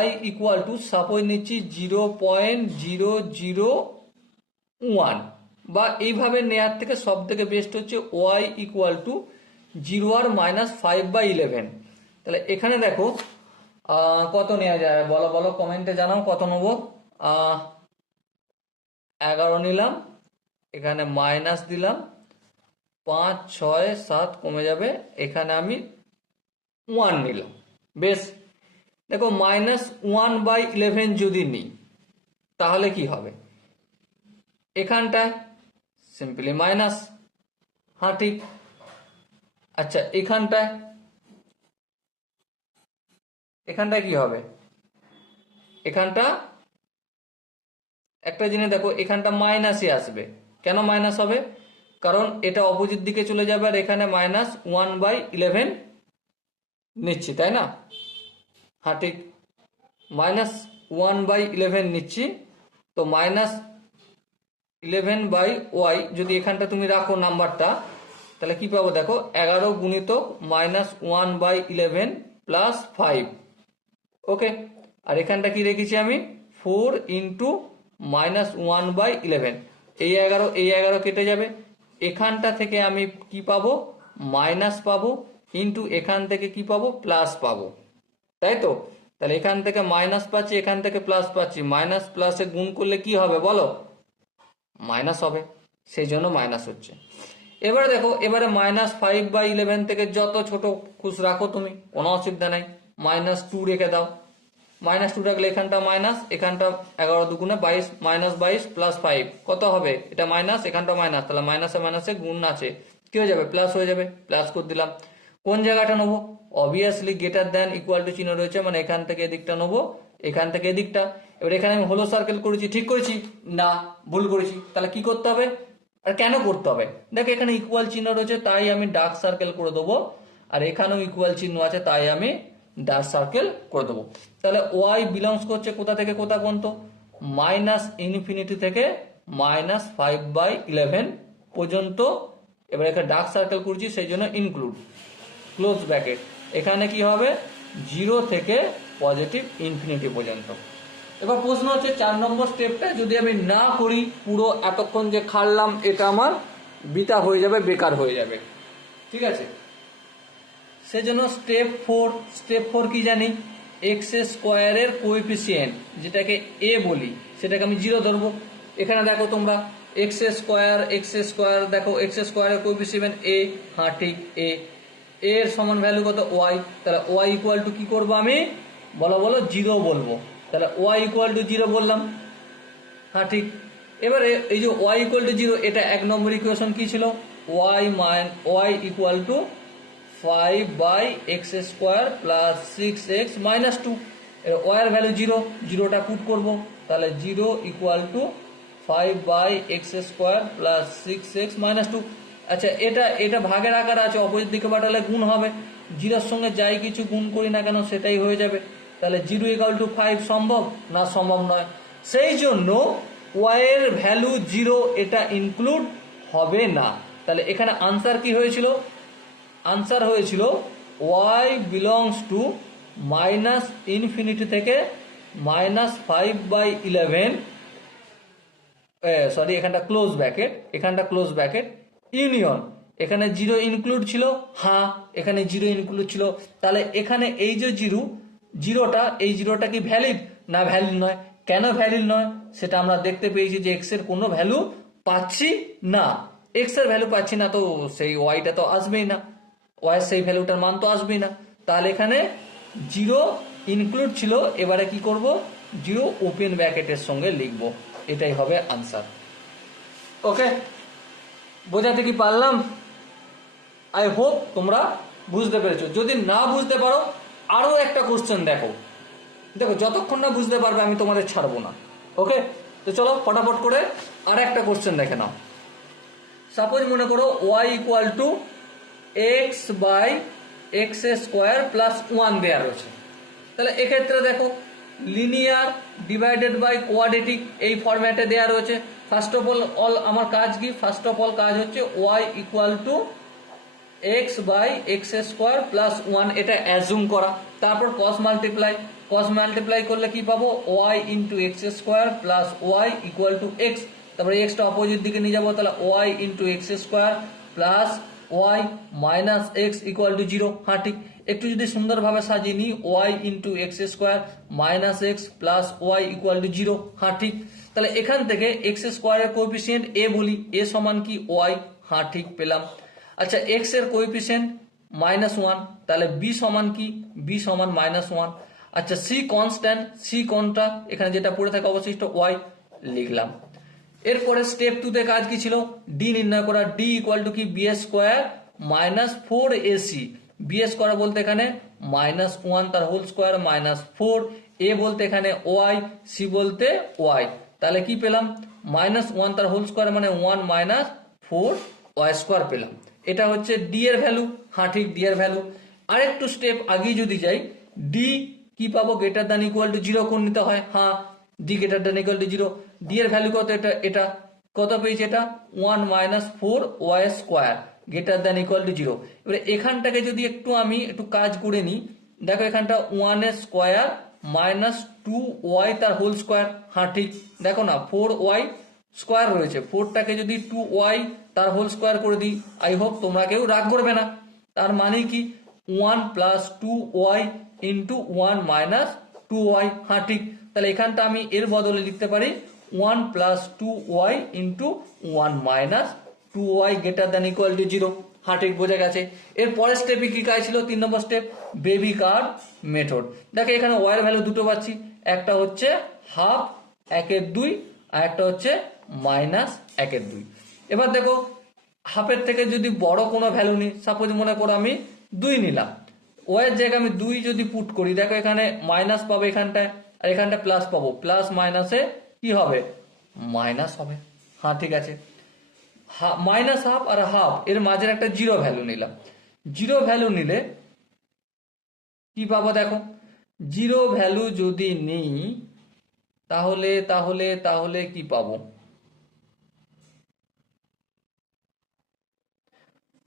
y ইকুয়াল টু সাপোজ নিচ্ছি 0.001, বা এইভাবে নেয়ার থেকে সব থেকে বেস্ট হচ্ছে y ইকুয়াল টু 0 আর -5/11। তাহলে এখানে দেখো কত নেওয়া যায়, বলো বলো, কমেন্টে জানাও কত নেব। 11 নিলাম, এখানে মাইনাস দিলাম, 5 6 7 কমে যাবে, এখানে আমি 1 নিলাম। বেশ, দেখো -1/11 যদি নিই তাহলে কি হবে, এখানটায় সিম্পলি মাইনাস। হ্যাঁ, ঠিক। আচ্ছা, এখানটায় কি হবে, এখানটা একটা জিনিস দেখো, এখানটা মাইনাসই আসবে। কেন মাইনাস হবে, কারণ এটা অপোজিট দিকে চলে যাবে, আর এখানে -1/11 নিচ্ছি, তাই না। হ্যাঁ, ঠিক, -1/11 নিচ্ছি। তো -11/y যদি এখানটা তুমি রাখো নাম্বারটা, তাহলে কি পাবো, দেখো 11 গুণিতক -1/11 প্লাস 5। ওকে, আর এখানটা কি রেখেছি আমি, 4 ইন্টু -1/11। এই 11 কেটে যাবে, এখানটা থেকে আমি কি পাবো, মাইনাস পাবো, ইন্টু এখান থেকে কি পাবো, প্লাস পাবো, তাই তো। তাহলে এখান থেকে মাইনাস পাচ্ছি, এখান থেকে প্লাস পাচ্ছি, মাইনাস প্লাসে গুণ করলে কি হবে বলো, মাইনাস হবে, সেই জন্য মাইনাস হচ্ছে। এবারে দেখো, এবারে -5/11 থেকে যত ছোট খুশ রাখো তুমি, কোনো অসুবিধা নাই। -2 রেখে দাও, -2 রাখলে এখানটা মাইনাস, এখানটা 11 দুগুণে 22, -22 প্লাস 5 কত হবে, এটা মাইনাস, এখানটা মাইনাস, তাহলে মাইনাসে মাইনাসে গুণ আছে, কি হয়ে যাবে, প্লাস হয়ে যাবে। প্লাস করে দিলাম। কোন জায়গাটা নেবো, obviously greater than equal two চিহ্ন রয়েছে, মানে এখান থেকে এদিকটা নেবো, এখান থেকে এদিকটা। এবার এখানে আমি হোলো সার্কেল করেছি, ঠিক করেছি না, ভুল করেছি, তাহলে কি করতে হবে, আর কেন করতে হবে, দেখো এখানে ইকুয়াল চিহ্ন রয়েছে তাই আমি ডার্ক সার্কেল করে দেবো, আর এখানেও ইকুয়াল চিহ্ন আছে তাই আমি ডার্ক সার্কেল করে দেবো। তাহলে ওয়াই বিলংস করছে কোথা থেকে কোথা পর্যন্ত, -ইনফিনিটি থেকে -5/11 পর্যন্ত। এবার এখানে ডার্ক সার্কেল করছি, সেই জন্য ইনক্লুড ক্লোজ ব্র্যাকেট, এখানে কি হবে 0 থেকে পজিটিভ ইনফিনিটি পর্যন্ত। এবার প্রশ্ন হচ্ছে 4 নম্বর স্টেপটা যদি আমি না করি, পুরো এতক্ষণ যে খাড়লাম এটা আমার বৃথা হয়ে যাবে, বেকার হয়ে যাবে, ঠিক আছে। সেজন্য স্টেপ 4 কি জানি, x² এর কোএফিসিয়েন্ট যেটাকে a বলি, সেটাকে আমি 0 ধরবো। এখানে দেখো তোমরা x² দেখো, x² এর কোএফিসিয়েন্ট a, হ্যাঁ ঠিক, a এর সমান ভ্যালু কত, y। তাহলে y ইকুয়াল টু কি করবো আমি, বলো বলো, 0 বলবো। তাহলে ওয়াই ইকুয়াল টু 0 বললাম। হ্যাঁ ঠিক। এবারে এই যে ওয়াই ইকুয়াল টু 0, এটা 1 নম্বর ইকুয়েশন কি ছিল? Y equal to 5/x² plus 6x minus 2। Y এর ভ্যালু 0, 0টা পুট করব, তাহলে 0 equal to 5/x² plus 6x minus 2। আচ্ছা, এটা ভাগের আকার আছে, অপোজিট দিকে পাঠালে গুণ হবে। 0-র সঙ্গে যাই কিছু গুণ করি না কেন সেটাই হয়ে যাবে। তাহলে 0 ইকুয়াল টু 5 সম্ভব না? সম্ভব নয়। সেই জন্য ওয়াই এর ভ্যালু 0 এটা ইনক্লুড হবে না। তাহলে এখানে আনসার কি হয়েছিল? আনসার হয়েছিল y belongs to minus infinity থেকে -5/11, সরি এখানটা ক্লোজ ব্র্যাকেট, এখানটা ক্লোজ ব্র্যাকেট, ইউনিয়ন। এখানে 0 ইনক্লুড ছিল, হ্যাঁ এখানে 0 ইনক্লুড ছিল। তাহলে এখানে এই যে এই জিরোটা কি ভ্যালিড না ভ্যালিড নয়? কেন ভ্যালিড নয় সেটা আমরা দেখতে পেয়েছি যে এক্স এর কোনো ভ্যালু পাচ্ছি না। এক্স এর ভ্যালু পাচ্ছি না, তো সেই ওয়াইটা তো আসবেই না, ওয়াই সেই ভ্যালুটার মান তো আসবেই না। তাহলে এখানে 0 ইনক্লুড ছিল, এবারে কি করব? 0 ওপেন ব্র্যাকেটের সঙ্গে লিখব, এটাই হবে আনসার। ওকে, বোঝাতে কি পারলাম? আই হোপ তোমরা বুঝতে পেরেছো। যদি না বুঝতে পারো আরো একটা কোশ্চেন দেখো, যতক্ষণ না বুঝতে পারবে আমি তোমাদের ছাড়বো না। ওকে, তো চলো ফটাফট করে আর একটা কোশ্চেন দেখে নাও। সাপোজ মনে করো Y equal two x/x² plus 1 দেওয়া রয়েছে। তাহলে এক্ষেত্রে দেখো লিনিয়ার ডিভাইডেড বাই কোয়াড্রেটিক এই ফরম্যাটে দেওয়া রয়েছে। ফার্স্ট অফ অল আমার কাজ কি? ফার্স্ট অফ অল কাজ হচ্ছে Y equal two x/x² plus 1 এটা অ্যাজুম করা। তারপর কস মাল্টিপ্লাই করলে কি পাবো? Y into x² plus y equal to x. তারপরে এক্সটা অপোজিট দিকে নিয়ে যাবো, তাহলে y into x² plus y minus x equal to 0। হ্যাঁ ঠিক। একটু যদি সুন্দরভাবে সাজিয়ে নিই, y into x² minus x plus y equal to 0। হ্যাঁ ঠিক। তাহলে এখান থেকে x² এর কোএফিসিয়েন্ট এ বলি, এ সমান কি? ওয়াই। হ্যাঁ ঠিক, পেলাম। আচ্ছা, এক্স এর কোএফিসিয়েন্ট -1, তাহলে বি সমান কি? বি সমান -1। আচ্ছা, সি কনস্ট্যান্ট, সি কোনটা? এখানে যেটা পড়ে থাকে অবশিষ্ট ওয়াই লিখলাম। এরপরে স্টেপ 2 তে কাজ কি ছিল? ডি নির্ণয় করা। ডি ইকুয়াল টু কি? bs² minus 4ac। বিএস করা বলতে এখানে -1 তার হোল স্কোয়ার মাইনাস 4, এ বলতে এখানে ওয়াই, সি বলতে ওয়াই। তাহলে কি পেলাম? -1 তার হোল স্কোয়ার মানে 1 মাইনাস 4 ওয়াই স্কোয়ার পেলাম। এটা হচ্ছে ডি এর ভ্যালু। হ্যাঁ ঠিক, ডি এর ভ্যালু। আরেকটু স্টেপ আগে যদি যাই, ডি কি পাবো? গ্রেটার দ্যান ইকুয়াল টু 0 কোণ নিতে হয়। হ্যাঁ, D greater than equal to 0। D এর ভ্যালু কত? এটা কত পেয়েছি? এটা 1 minus 4 y square greater than equal to 0। এবারে এখানটাকে যদি আমি একটু কাজ করে নিই, দেখো এখানটা 1 এর স্কোয়ার মাইনাস 2 ওয়াই তার হোল স্কোয়ার। হ্যাঁ ঠিক, দেখো না 4 ওয়াই স্কোয়ার রয়েছে, 4টাকে যদি 2 ওয়াই তার হোল স্কোয়ার করে দিই, আই হোপ তোমরা কেউ রাগ করবে না। তার মানে কি? 1 plus 2 y into 1 minus 2 y. হ্যাঁ ঠিক। তাহলে এখানটা আমি এর বদলে লিখতে পারি 1 plus 2 y into 1 minus 2 y greater than equal to 0। হ্যাঁ ঠিক, বোঝা গেছে। এর পরের স্টেপে কি কাজ ছিল? 3 নম্বর স্টেপ, বেবি কার্ভ মেথড। দেখো এখানে ওয়াই এর ভ্যালু দুটো পাচ্ছি, একটা হচ্ছে হাফ 1/2 আর একটা হচ্ছে -1/2। এবার দেখো হাফের থেকে যদি বড় কোনো ভ্যালু নিই, সাপোজ মনে করো আমি 2 নিলাম, ওয়ের জায়গায় আমি 2 যদি পুট করি, দেখো এখানে মাইনাস পাবো এখানটায়, আর এখানটা প্লাস পাবো। প্লাস মাইনাসে কি হবে? মাইনাস হবে। হ্যাঁ ঠিক আছে। মাইনাস হাফ আর হাফ এর মাঝের একটা 0 ভ্যালু নিলাম। 0 ভ্যালু নিলে কি পাবো? দেখো 0 ভ্যালু যদি নিই তাহলে তাহলে তাহলে কি পাবো?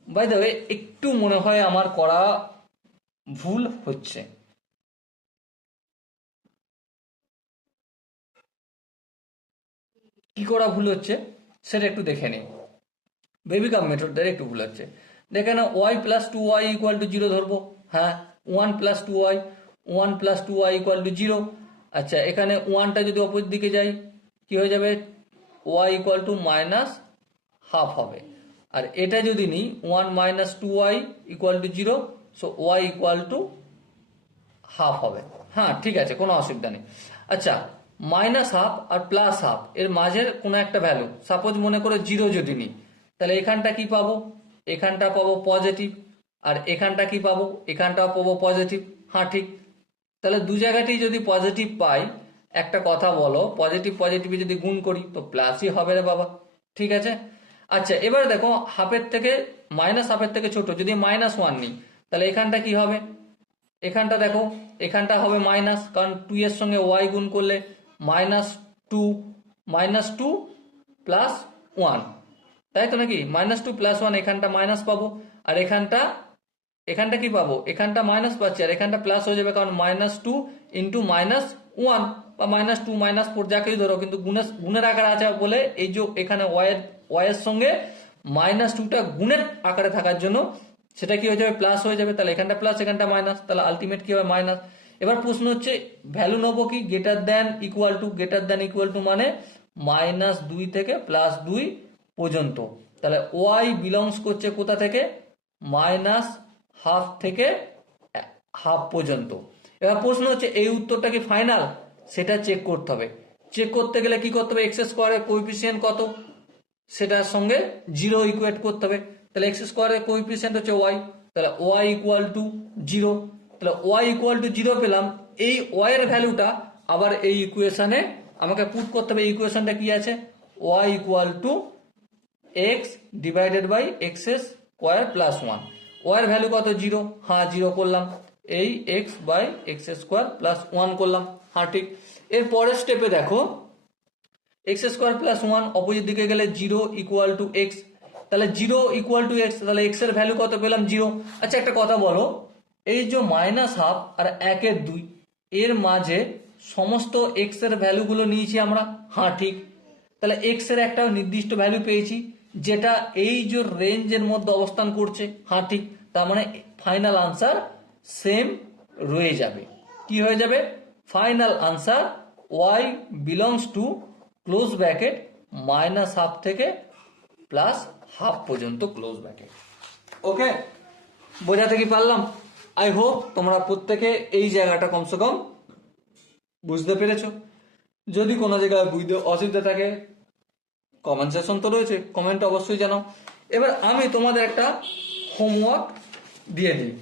বাই দ্য ওয়ে, একটু মনে হয় আমার করা ভুল হচ্ছে। কি করা ভুল হচ্ছে সেটা একটু দেখে নিই। বেবি কার্ভ মেথড দ্বারা একটু ভুল হচ্ছে। দেখে না, y plus 2 y equal to 0 ধরবো। হ্যাঁ, 1 plus 2 y, 1 plus 2 y equal to 0। আচ্ছা, এখানে 1টা যদি অপোজিট দিকে যাই কি হয়ে যাবে? Y equal to minus half হবে। আর এটা যদি নিই 1 minus 2 y equal to 0, so y equal to half হবে। হ্যাঁ ঠিক আছে, কোনো অসুবিধা নেই। আচ্ছা, মাইনাস হাফ আর প্লাস হাফ এর মাঝের কোনো একটা ভ্যালু, সাপোজ মনে করো 0 যদি নিই, তাহলে এখানটা কি পাবো? এখানটা পাবো পজিটিভ, আর এখানটা কি পাবো? এখানটাও পাবো পজিটিভ। হ্যাঁ ঠিক, তাহলে দু জায়গাতেই যদি পজিটিভ পাই, একটা কথা বলো, পজিটিভ পজিটিভে যদি গুণ করি তো প্লাসই হবে রে বাবা। ঠিক আছে। আচ্ছা, এবার দেখো হাফের থেকে, মাইনাস হাফের থেকে ছোট যদি -1 নিই, তাহলে এখানটা কি হবে? এখানটা দেখো, এখানটা হবে মাইনাস, কারণ 2 এর সঙ্গে ওয়াই গুণ করলে -2, -2 + 1, তাই তো নাকি? -2 + 1, এখানটা মাইনাস পাবো, আর এখানটা কি পাবো? এখানটা মাইনাস পাচ্ছি, আর এখানটা প্লাস হয়ে যাবে, কারণ -2 × -1 বা -2 -4 যাকেই ধরো, কিন্তু গুণের আকার আছে বলে এই যে এখানে ওয়াই এর সঙ্গে -2টা গুণের আকারে থাকার জন্য সেটা কি হয়ে যাবে? প্লাস হয়ে যাবে। তাহলে এখানটা প্লাস, এখানটা মাইনাস, তাহলে আলটিমেট কি হবে? মাইনাস। এবার প্রশ্ন হচ্ছে ভ্যালু নেবো কি? Greater than equal two. Greater than equal two মানে -2 থেকে +2 পর্যন্ত। তাহলে ওয়াই বিলংস করছে কোথা থেকে? -হাফ থেকে হাফ পর্যন্ত। এবার প্রশ্ন হচ্ছে এই উত্তরটা কি ফাইনাল? সেটা চেক করতে হবে। চেক করতে গেলে কি করতে হবে? এক্স স্কোয়ারের কোএফিসিয়েন্ট কত সেটার সঙ্গে 0 ইকুয়েট করতে হবে। তাহলে এক্স স্কোয়ারের কোএফিসিয়েন্ট হচ্ছে ওয়াই, তাহলে ওয়াই ইকুয়াল টু 0। তাহলে ওয়াই ইকুয়াল টু 0 পেলাম। এই ওয়াই এর ভ্যালুটা আবার এই ইকুয়েশনে আমাকে পুট করতে হবে। এই ইকুয়েশনটা কি আছে? Y equal to x divided by x square plus 1। Y এর ভ্যালু কত? 0। হ্যাঁ 0 করলাম। এই x by x square plus 1 করলাম। হ্যাঁ ঠিক। এর পরের স্টেপে দেখো, এক্স স্কোয়ার প্লাস 1 অপোজিট দিকে গেলে 0 ইকুয়াল টু এক্স। তাহলে 0 ইকুয়াল টু এক্স, তাহলে এক্স এর ভ্যালু কত পেলাম? 0। আচ্ছা একটা কথা বলো, এই যে -হাফ আর 1/2 এর মাঝে সমস্ত এক্স এর ভ্যালুগুলো নিয়েছি আমরা। হ্যাঁ ঠিক। তাহলে এক্স এর একটা নির্দিষ্ট ভ্যালু পেয়েছি যেটা এই যে রেঞ্জের মধ্যে অবস্থান করছে। হ্যাঁ ঠিক। তার মানে ফাইনাল আনসার সেম রয়ে যাবে। কি হয়ে যাবে? Final answer y belongs to close bracket -half থেকে +হাফ পর্যন্ত ক্লোজ ব্র্যাকেট। ওকে, বোঝাতে কি পারলাম? আই হোপ তোমরা প্রত্যেকে এই জায়গাটা কমসে কম বুঝতে পেরেছো। যদি কোনো জায়গায় বুঝতে অসুবিধা থাকে, কমেন্ট সেকশন তো রয়েছে, কমেন্ট অবশ্যই জানাও। এবার আমি তোমাদের একটা হোমওয়ার্ক দিয়ে দিই।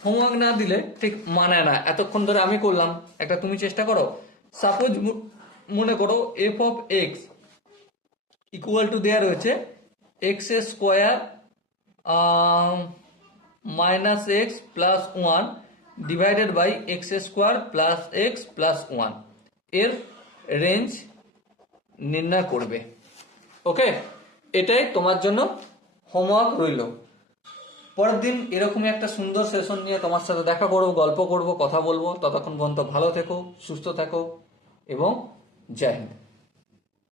হোমওয়ার্ক না দিলে ঠিক মানে না, এতক্ষণ ধরে আমি করলাম, একটা তুমি চেষ্টা করো। সাপোজ মনে করো F of x equal to দেওয়া রয়েছে x square -x + 1 divided by x square plus x plus 1 এর রেঞ্জ নির্ণয় করবে। ওকে, এটাই তোমার জন্য হোমওয়ার্ক রইল। পরের দিন এরকমই একটা সুন্দর সেশন নিয়ে তোমার সাথে দেখা করবো, গল্প করব, কথা বলবো। ততক্ষণ পর্যন্ত ভালো থেকো, সুস্থ থাকো এবং জয় হিন্দ।